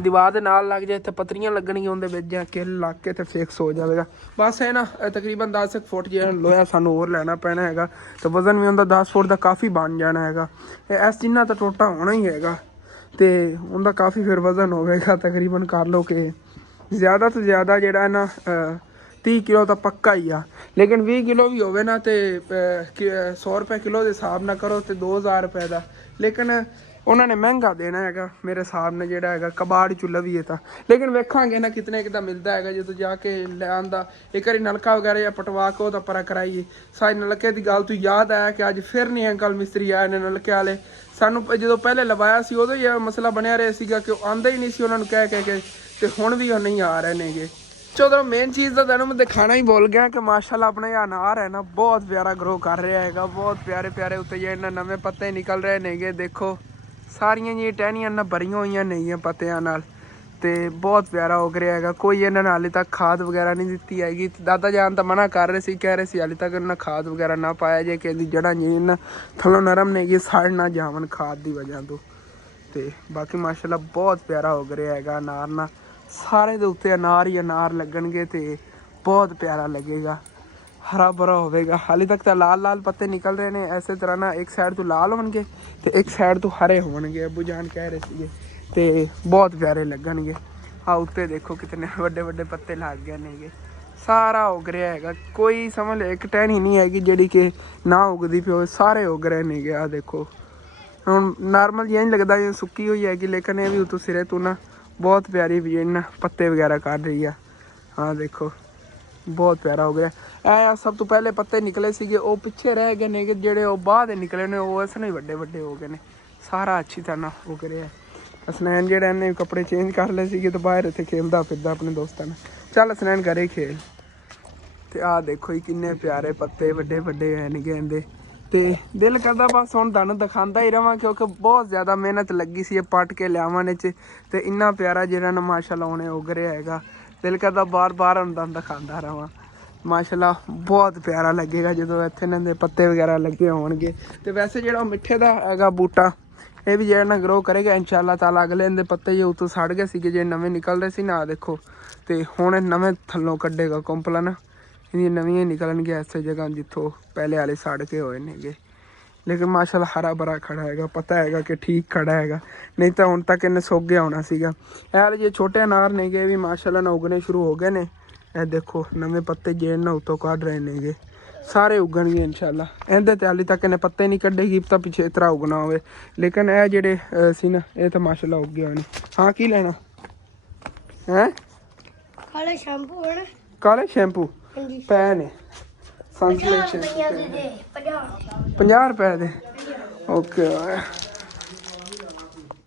ਦੀਵਾਰ ਦੇ ਨਾਲ ਲੱਗ ਜਾਏ ਤੇ ਪਤਰੀਆਂ ਲੱਗਣਗੀਆਂ ਉਹਦੇ ਵਿੱਚ ਜਾਂ ਕਿੱਲ ਲੱਗ ਕੇ ਤੇ ਫਿਕਸ ਹੋ ਜਾਵੇਗਾ। ਬਸ ਇਹ ਨਾ ਤਕਰੀਬਨ 10 ਫੁੱਟ ਜਿਹੜਾ ਲੋਹਾ ਸਾਨੂੰ ਹੋਰ ਲੈਣਾ ਪੈਣਾ ਹੈਗਾ ਤੇ ਵਜ਼ਨ ਵੀ ਉਹਦਾ 10 ਫੁੱਟ ਦਾ ਕਾਫੀ ਬਣ ਜਾਣਾ ਹੈਗਾ। ਇਸ ਜਿੰਨਾ ਤਾਂ ਟੋਟਾ ਹੋਣਾ ਹੀ ਹੈਗਾ ਤੇ ਉਹਦਾ ਕਾਫੀ ਫਿਰ ਵਜ਼ਨ ਹੋਵੇਗਾ। ਤਕਰੀਬਨ ਕਰ ਲਓ ਕਿ ਜ਼ਿਆਦਾ ਤੋਂ ਜ਼ਿਆਦਾ ਜਿਹੜਾ ਨਾ 30 ਕਿਲੋ ਤਾਂ ਪੱਕਾ ਹੀ ਆ, ਲੇਕਿਨ 20 ਕਿਲੋ ਵੀ ਹੋਵੇ ਨਾ ਤੇ 100 ਰੁਪਏ ਕਿਲੋ ਦੇ ਹਿਸਾਬ ਨਾਲ ਕਰੋ ਤੇ 2000 ਰੁਪਏ ਦਾ। ਲੇਕਿਨ ਉਹਨਾਂ ਨੇ ਮਹਿੰਗਾ ਦੇਣਾ ਹੈਗਾ ਮੇਰੇ ਹਿਸਾਬ ਨਾਲ ਜਿਹੜਾ ਹੈਗਾ ਕਬਾੜ ਚੁੱਲ੍ਹਾ ਵੀ ਇਹ ਤਾਂ। ਲੇਕਿਨ ਵੇਖਾਂਗੇ ਨਾ ਕਿਤਨੇ ਕੁ ਦਾ ਮਿਲਦਾ ਹੈਗਾ ਜਦੋਂ ਜਾ ਕੇ ਲੈ ਆਉਂਦਾ ਇੱਕ ਵਾਰੀ ਨਲਕਾ ਵਗੈਰਾ ਜਾਂ ਪਟਵਾ ਕੇ ਉਹਦਾ ਪਰਾ ਕਰਾਈਏ। ਸਾਰੀ ਨਲਕੇ ਦੀ ਗੱਲ ਤੋਂ ਯਾਦ ਆਇਆ ਕਿ ਅੱਜ ਫਿਰ ਨਹੀਂ ਅੰਕਲ ਮਿਸਤਰੀ ਆਏ ਨੇ ਨਲਕੇ ਵਾਲੇ ਸਾਨੂੰ ਜਦੋਂ ਪਹਿਲੇ ਲਵਾਇਆ ਸੀ ਉਦੋਂ ਹੀ ਇਹ ਮਸਲਾ ਬਣਿਆ ਰਿਹਾ ਸੀਗਾ ਕਿ ਉਹ ਆਂਦੇ ਹੀ ਨਹੀਂ ਸੀ ਉਹਨਾਂ ਨੂੰ ਕਹਿ ਕੇ ਤੇ ਹੁਣ ਵੀ ਉਹ ਨਹੀਂ ਆ ਰਹੇ ਨੇਗੇ। ਚਲੋ ਮੇਨ ਚੀਜ਼ ਤਾਂ ਤੁਹਾਨੂੰ ਮੈਂ ਦਿਖਾਣਾ ਹੀ ਭੁੱਲ ਗਿਆ ਕਿ ਮਾਸ਼ਾਅੱਲਾ ਆਪਣਾ ਇਹ ਅਨਾਰ ਹੈ ਨਾ ਬਹੁਤ ਪਿਆਰਾ ਗਰੋ ਕਰ ਰਿਹਾ ਹੈਗਾ। ਬਹੁਤ ਪਿਆਰੇ ਪਿਆਰੇ ਉੱਤੇ ਜਿਹੜੇ ਨਵੇਂ ਪੱਤੇ ਨਿਕਲ ਰਹੇ ਨੇਗੇ। ਦੇਖੋ ਸਾਰੀਆਂ ਜੀ ਟਹਿਣੀਆਂ ਨਾਲ ਭਰੀਆਂ ਹੋਈਆਂ ਨੇਗੀਆਂ ਪੱਤਿਆਂ ਨਾਲ ਤੇ ਬਹੁਤ ਪਿਆਰਾ ਹੋ ਰਿਹਾ ਹੈਗਾ। ਕੋਈ ਇਹਨਾਂ ਨੇ ਹਾਲੇ ਤੱਕ ਖਾਦ ਵਗੈਰਾ ਨਹੀਂ ਦਿੱਤੀ ਹੈਗੀ। ਦਾਦਾ ਜਾਨ ਤਾਂ ਮਨਾ ਕਰ ਰਹੇ ਸੀ, ਕਹਿ ਰਹੇ ਸੀ ਹਾਲੇ ਤੱਕ ਇਹਨਾਂ ਖਾਦ ਵਗੈਰਾ ਨਾ ਪਾਇਆ ਜੇ ਕਿ ਇਹਦੀ ਜੜ੍ਹਾਂ ਜਿਹੜੀਆਂ ਥੱਲੋਂ ਨਰਮ ਨੇਗੀ ਸੜ ਨਾ ਜਾਵਣ ਖਾਦ ਦੀ ਵਜ੍ਹਾ ਤੋਂ। ਤੇ ਬਾਕੀ ਮਾਸ਼ਾਅੱਲਾ ਬਹੁਤ ਪਿਆਰਾ ਹੋ ਰਿਹਾ ਹੈਗਾ ਅਨਾਰ ਨਾਲ। ਸਾਰੇ ਦੇ ਉੱਤੇ ਅਨਾਰ ਹੀ ਅਨਾਰ ਲੱਗਣਗੇ ਤੇ ਬਹੁਤ ਪਿਆਰਾ ਲੱਗੇਗਾ, ਹਰਾ ਭਰਾ ਹੋਵੇਗਾ। ਹਾਲੇ ਤੱਕ ਤਾਂ ਲਾਲ ਲਾਲ ਪੱਤੇ ਨਿਕਲ ਰਹੇ ਨੇ। ਇਸੇ ਤਰ੍ਹਾਂ ਨਾ ਇੱਕ ਸਾਈਡ ਤੋਂ ਲਾਲ ਹੋਣਗੇ ਤੇ ਇੱਕ ਸਾਈਡ ਤੋਂ ਹਰੇ ਹੋਣਗੇ। ਅੱਬੂ ਜਾਨ ਕਹਿ ਰਹੇ ਸੀਗੇ ਤੇ ਬਹੁਤ ਪਿਆਰੇ ਲੱਗਣਗੇ। ਆ ਉੱਤੇ ਦੇਖੋ ਕਿਤਨੇ ਵੱਡੇ ਵੱਡੇ ਪੱਤੇ ਲੱਗ ਗਏ ਨੇਗੇ। ਸਾਰਾ ਉਗ ਰਿਹਾ ਹੈਗਾ। ਕੋਈ ਸਮਝ ਲਓ ਇੱਕ ਟਹਿਣੀ ਨਹੀਂ ਹੈਗੀ ਜਿਹੜੀ ਕਿ ਨਾ ਉਗਦੀ ਪਈ ਹੋਵੇ, ਸਾਰੇ ਉਗ ਰਹੇ ਨੇਗੇ। ਆ ਦੇਖੋ ਹੁਣ ਨਾਰਮਲ ਜਿਹਾ ਨਹੀਂ ਲੱਗਦਾ ਜਿਵੇਂ ਸੁੱਕੀ ਹੋਈ ਹੈਗੀ, ਲੇਕਿਨ ਇਹ ਵੀ ਉਤੋਂ ਸਿਰੇ ਤੋਂ ਨਾ ਬਹੁਤ ਪਿਆਰੀ ਵੀ ਇਹਨਾਂ ਪੱਤੇ ਵਗੈਰਾ ਕਰ ਰਹੀ ਆ। ਹਾਂ ਦੇਖੋ ਬਹੁਤ ਪਿਆਰਾ ਹੋ ਗਿਆ। ਇਹ ਸਭ ਤੋਂ ਪਹਿਲੇ ਪੱਤੇ ਨਿਕਲੇ ਸੀਗੇ ਉਹ ਪਿੱਛੇ ਰਹਿ ਗਏ ਨੇ, ਜਿਹੜੇ ਉਹ ਬਾਅਦ ਨਿਕਲੇ ਨੇ ਉਹ ਇਸ ਨੂੰ ਹੀ ਵੱਡੇ ਵੱਡੇ ਹੋ ਗਏ ਨੇ। ਸਾਰਾ ਅੱਛੀ ਤਰ੍ਹਾਂ ਉਗ ਰਿਹਾ। ਹਸਨੈਨ ਜਿਹੜਾ ਇਹਨੇ ਕੱਪੜੇ ਚੇਂਜ ਕਰ ਲਏ ਸੀਗੇ ਤੇ ਬਾਹਰ ਇੱਥੇ ਖੇਲਦਾ ਫਿਰਦਾ ਆਪਣੇ ਦੋਸਤਾਂ ਨਾਲ। ਚੱਲ ਹਸਨੈਨ ਘਰੇ ਖੇਲ। ਤੇ ਆਹ ਦੇਖੋ ਜੀ ਕਿੰਨੇ ਪਿਆਰੇ ਪੱਤੇ ਵੱਡੇ ਵੱਡੇ ਹੈ ਨੇਗੇ ਇਹਦੇ। ਤੇ ਦਿਲ ਕਰਦਾ ਬਸ ਹੁਣ ਤੁਹਾਨੂੰ ਦਿਖਾਉਂਦਾ ਹੀ ਰਵਾਂ ਕਿਉਂਕਿ ਬਹੁਤ ਜ਼ਿਆਦਾ ਮਿਹਨਤ ਲੱਗੀ ਸੀ ਇਹ ਪੱਟ ਕੇ ਲਿਆਉਣ ਵਿੱਚ ਤੇ ਇੰਨਾ ਪਿਆਰਾ ਜਿਹੜਾ ਨਾ ਮਾਸ਼ਾਅੱਲਾ ਉਹਨੇ ਉਗ ਰਿਹਾ ਹੈਗਾ। ਦਿਲ ਕਰਦਾ ਬਾਰ ਬਾਰ ਹੁਣ ਤੁਹਾਨੂੰ ਦਿਖਾਉਂਦਾ ਰਵਾਂ। ਮਾਸ਼ਾਅੱਲਾ ਬਹੁਤ ਪਿਆਰਾ ਲੱਗੇਗਾ ਜਦੋਂ ਇੱਥੇ ਇਹਨਾਂ ਦੇ ਪੱਤੇ ਵਗੈਰਾ ਲੱਗੇ ਹੋਣਗੇ। ਤੇ ਵੈਸੇ ਜਿਹੜਾ ਉਹ ਮਿੱਠੇ ਦਾ ਹੈਗਾ ਬੂਟਾ ਇਹ ਵੀ ਜਿਹੜਾ ਨਾ ਗਰੋ ਕਰੇਗਾ ਇਨਸ਼ਾਅੱਲਾ ਤਾਲਾ। ਅਗਲੇ ਇਹਦੇ ਪੱਤੇ ਜੇ ਉੱਤੋਂ ਸੜ ਗਏ ਸੀਗੇ ਜੇ ਨਵੇਂ ਨਿਕਲਦੇ ਸੀ ਨਾ ਦੇਖੋ, ਤੇ ਹੁਣ ਨਵੇਂ ਥੱਲੋਂ ਕੱਢੇਗਾ ਕੰਪਲਨ। ਇਹਦੀਆਂ ਨਵੀਆਂ ਨਿਕਲਣਗੀਆਂ ਐਸੇ ਜਗ੍ਹਾ ਜਿੱਥੋਂ ਪਹਿਲੇ ਵਾਲੇ ਸੜ ਕੇ ਹੋਏ ਨੇਗੇ। ਲੇਕਿਨ ਮਾਸ਼ਾਅੱਲਾ ਹਰਾ ਭਰਾ ਖੜਾ ਹੈਗਾ, ਪਤਾ ਹੈਗਾ ਕਿ ਠੀਕ ਖੜਾ ਹੈਗਾ, ਨਹੀਂ ਤਾਂ ਹੁਣ ਤੱਕ ਇਹਨੇ ਸੁੱਕ ਗਿਆ ਹੋਣਾ ਸੀਗਾ। ਇਹ ਵਾਲੇ ਜੇ ਛੋਟੇ ਅਨਾਰ ਨੇਗੇ ਇਹ ਵੀ ਮਾਸ਼ਾਅੱਲਾ ਨਾਲ ਉਗਣੇ ਸ਼ੁਰੂ ਹੋ ਗਏ ਨੇ। ਇਹ ਦੇਖੋ ਨਵੇਂ ਪੱਤੇ ਜੇ ਨਾ ਉੱਤੋਂ ਕੱਢ ਰਹੇ ਨੇਗੇ, ਸਾਰੇ ਉਗਣਗੇ ਇਨਸ਼ਾਅੱਲਾ। ਇਹਦੇ ਤੇ ਹਾਲੇ ਤੱਕ ਇਹਨੇ ਪੱਤੇ ਨਹੀਂ ਕੱਢੇਗੀ ਤਾਂ ਪਿੱਛੇ ਇਸ ਤਰ੍ਹਾਂ ਉਗਣਾ ਹੋਵੇ, ਲੇਕਿਨ ਇਹ ਜਿਹੜੇ ਸੀ ਨਾ ਇਹ ਤਾਂ ਮਾਸ਼ਾਅੱਲਾ ਉੱਗ ਗਏ ਹੋਏ ਨੇ। ਹਾਂ ਕੀ ਲੈਣਾ ਹੈ? ਕਾਲਾ ਸ਼ੈਂਪੂ ਹੈ ਨਾ? ਕਾਲੇ ਸ਼ੈਂਪੂ ਪੈ ਨੇ ਸਨਸਲਾਈਟ ਸ਼ੈਂਪੂ 50 ਰੁਪਏ ਦੇ। ਓਕੇ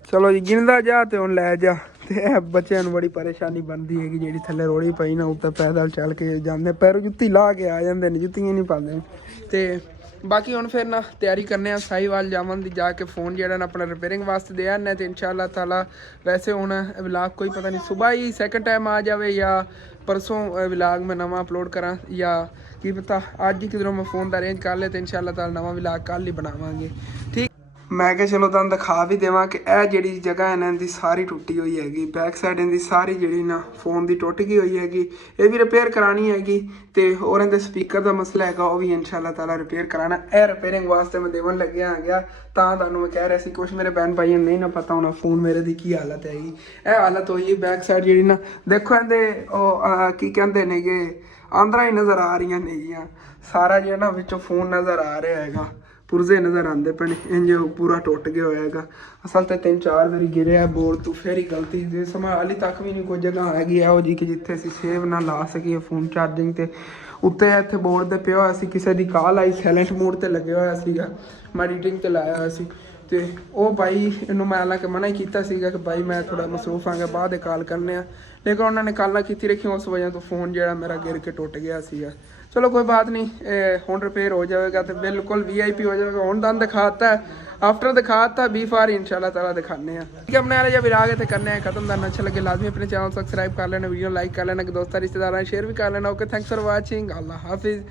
ਚਲੋ ਜੀ ਗਿਣਦਾ ਜਾ ਤੇ ਹੁਣ ਲੈ ਜਾ। ਤੇ ਇਹ ਬੱਚਿਆਂ ਨੂੰ ਬੜੀ ਪਰੇਸ਼ਾਨੀ ਬਣਦੀ ਹੈਗੀ ਜਿਹੜੀ ਥੱਲੇ ਰੋੜੀ ਪਈ ਨਾ ਉੱਤੇ ਪੈਦਲ ਚੱਲ ਕੇ ਜਾਂਦੇ, ਪੈਰੋਂ ਜੁੱਤੀ ਲਾ ਕੇ ਆ ਜਾਂਦੇ ਨੇ, ਜੁੱਤੀਆਂ ਨਹੀਂ ਪਾਉਂਦੇ। ਤੇ ਬਾਕੀ ਹੁਣ ਫਿਰ ਨਾ ਤਿਆਰੀ ਕਰਨੇ ਆ ਸਾਹੀਵਾਲ ਜਾਵਨ ਦੀ, ਜਾ ਕੇ ਫ਼ੋਨ ਜਿਹੜਾ ਨਾ ਆਪਣਾ ਰਿਪੇਅਰਿੰਗ ਵਾਸਤੇ ਦੇ ਆਨੇ ਤੇ ਇਨਸ਼ਾਅੱਲਾ ਤਾਲਾ। ਵੈਸੇ ਹੁਣ ਵਲਾਗ ਕੋਈ ਪਤਾ ਨਹੀਂ ਸੁਬਾਹ ਹੀ ਸੈਕਿੰਡ ਟਾਈਮ ਆ ਜਾਵੇ ਜਾਂ ਪਰਸੋਂ ਵਲਾਗ ਮੈਂ ਨਵਾਂ ਅਪਲੋਡ ਕਰਾਂ ਜਾਂ ਕੀ ਪਤਾ ਅੱਜ ਹੀ ਕਿਧਰੋਂ ਮੈਂ ਫ਼ੋਨ ਦਾ ਅਰੇਂਜ ਕਰ ਲਿਆ ਤੇ ਇਨਸ਼ਾਅੱਲਾ ਤਾਲਾ ਨਵਾਂ ਵਲਾਗ ਕੱਲ੍ਹ ਹੀ ਬਣਾਵਾਂਗੇ। ਠੀਕ ਮੈਂ ਕਿਹਾ ਚਲੋ ਤੁਹਾਨੂੰ ਦਿਖਾ ਵੀ ਦੇਵਾਂ ਕਿ ਇਹ ਜਿਹੜੀ ਜਗ੍ਹਾ ਇਹਨਾਂ ਦੀ ਸਾਰੀ ਟੁੱਟੀ ਹੋਈ ਹੈਗੀ। ਬੈਕ ਸਾਈਡ ਇਹਦੀ ਸਾਰੀ ਜਿਹੜੀ ਨਾ ਫੋਨ ਦੀ ਟੁੱਟ ਗਈ ਹੋਈ ਹੈਗੀ, ਇਹ ਵੀ ਰਿਪੇਅਰ ਕਰਾਉਣੀ ਹੈਗੀ। ਤੇ ਹੋਰ ਇਹਦੇ ਸਪੀਕਰ ਦਾ ਮਸਲਾ ਹੈਗਾ ਉਹ ਵੀ ਇਨਸ਼ਾਅੱਲਾ ਤਾਲਾ ਰਿਪੇਅਰ ਕਰਾਉਣਾ। ਇਹ ਰਿਪੇਅਰਿੰਗ ਵਾਸਤੇ ਮੈਂ ਦੇਵਣ ਲੱਗਿਆ ਗਿਆ ਤਾਂ ਤੁਹਾਨੂੰ ਮੈਂ ਕਹਿ ਰਿਹਾ ਸੀ। ਕੁਛ ਮੇਰੇ ਭੈਣ ਭਾਈਆਂ ਨੂੰ ਨਹੀਂ ਨਾ ਪਤਾ ਹੋਣਾ ਫੋਨ ਮੇਰੇ ਦੀ ਕੀ ਹਾਲਤ ਹੈਗੀ। ਇਹ ਹਾਲਤ ਹੋਈ ਬੈਕ ਸਾਈਡ ਜਿਹੜੀ ਨਾ ਦੇਖੋ ਇਹਦੇ ਉਹ ਕੀ ਕਹਿੰਦੇ ਨੇਗੇ ਆਂਦਰਾਂ ਹੀ ਨਜ਼ਰ ਆ ਰਹੀਆਂ ਨੇਗੀਆਂ। ਸਾਰਾ ਜਿਹੜਾ ਨਾ ਵਿੱਚੋਂ ਫੋਨ ਨਜ਼ਰ ਆ ਰਿਹਾ ਹੈਗਾ, ਪੁਰਜ਼ੇ ਨਜ਼ਰ ਆਉਂਦੇ ਪਏ ਨੇ, ਇੰਜ ਪੂਰਾ ਟੁੱਟ ਗਿਆ ਹੋਇਆ ਹੈਗਾ। ਅਸਲ ਤੇ 3-4 ਵਾਰੀ ਗਿਰਿਆ ਬੋਰਡ ਤੋਂ, ਫਿਰ ਹੀ ਗਲਤੀ ਦੇ ਸਮਾਂ ਹਾਲੇ ਤੱਕ ਵੀ ਨਹੀਂ ਕੋਈ ਜਗ੍ਹਾ ਹੈਗੀ ਇਹੋ ਜਿਹੀ ਕਿ ਜਿੱਥੇ ਅਸੀਂ ਸੇਵ ਨਾ ਲਾ ਸਕੀਏ ਫੋਨ ਚਾਰਜਿੰਗ ਤੇ। ਉੱਤੇ ਇੱਥੇ ਬੋਰਡ 'ਤੇ ਪਿਆ ਹੋਇਆ ਸੀ, ਕਿਸੇ ਦੀ ਕਾਲ ਆਈ ਸਾਇਲੈਂਟ ਮੋਡ 'ਤੇ ਲੱਗਿਆ ਹੋਇਆ ਸੀਗਾ, ਮੈਂ ਐਡੀਟਿੰਗ 'ਤੇ ਲਾਇਆ ਹੋਇਆ ਸੀ। ਤੇ ਉਹ ਬਾਈ ਇਹਨੂੰ ਮੈਂ ਹਾਲਾਂਕਿ ਮਨਾ ਹੀ ਕੀਤਾ ਸੀਗਾ ਕਿ ਬਾਈ ਮੈਂ ਥੋੜਾ ਮਸਰੂਫ ਆਂਗਾ ਬਾਅਦ ਦੇ ਕਾਲ ਕਰਨੇ ਆ, ਲੇਕਿਨ ਉਹਨਾਂ ਨੇ ਕਾਲਾਂ ਕੀਤੀ ਰੱਖੀ, ਉਸ ਵਜ੍ਹਾ ਤੋਂ ਫੋਨ ਜਿਹੜਾ ਮੇਰਾ ਗਿਰ ਕੇ ਟੁੱਟ ਗਿਆ ਸੀਗਾ। ਚਲੋ ਕੋਈ ਬਾਤ ਨਹੀਂ, ਹੁਣ ਰਿਪੇਅਰ ਹੋ ਜਾਵੇਗਾ ਤੇ ਬਿਲਕੁਲ VIP ਹੋ ਜਾਵੇਗਾ। ਹੁਣ ਤੁਹਾਨੂੰ ਦਿਖਾਤਾ आफ्टर दिखाता B4 इंशाल्लाह ताला दिखाने हैं। ठीक है अपने वाले जब आगे थे करने हैं खत्म। करना अच्छा लगे लाजमी अपने चैनल सब्सक्राइब कर लेना, वीडियो लाइक कर लेना, दोस्तों रिश्तेदार शेयर भी कर लेना। ओके थैंक्स फॉर वाचिंग, अल्लाह हाफिज़।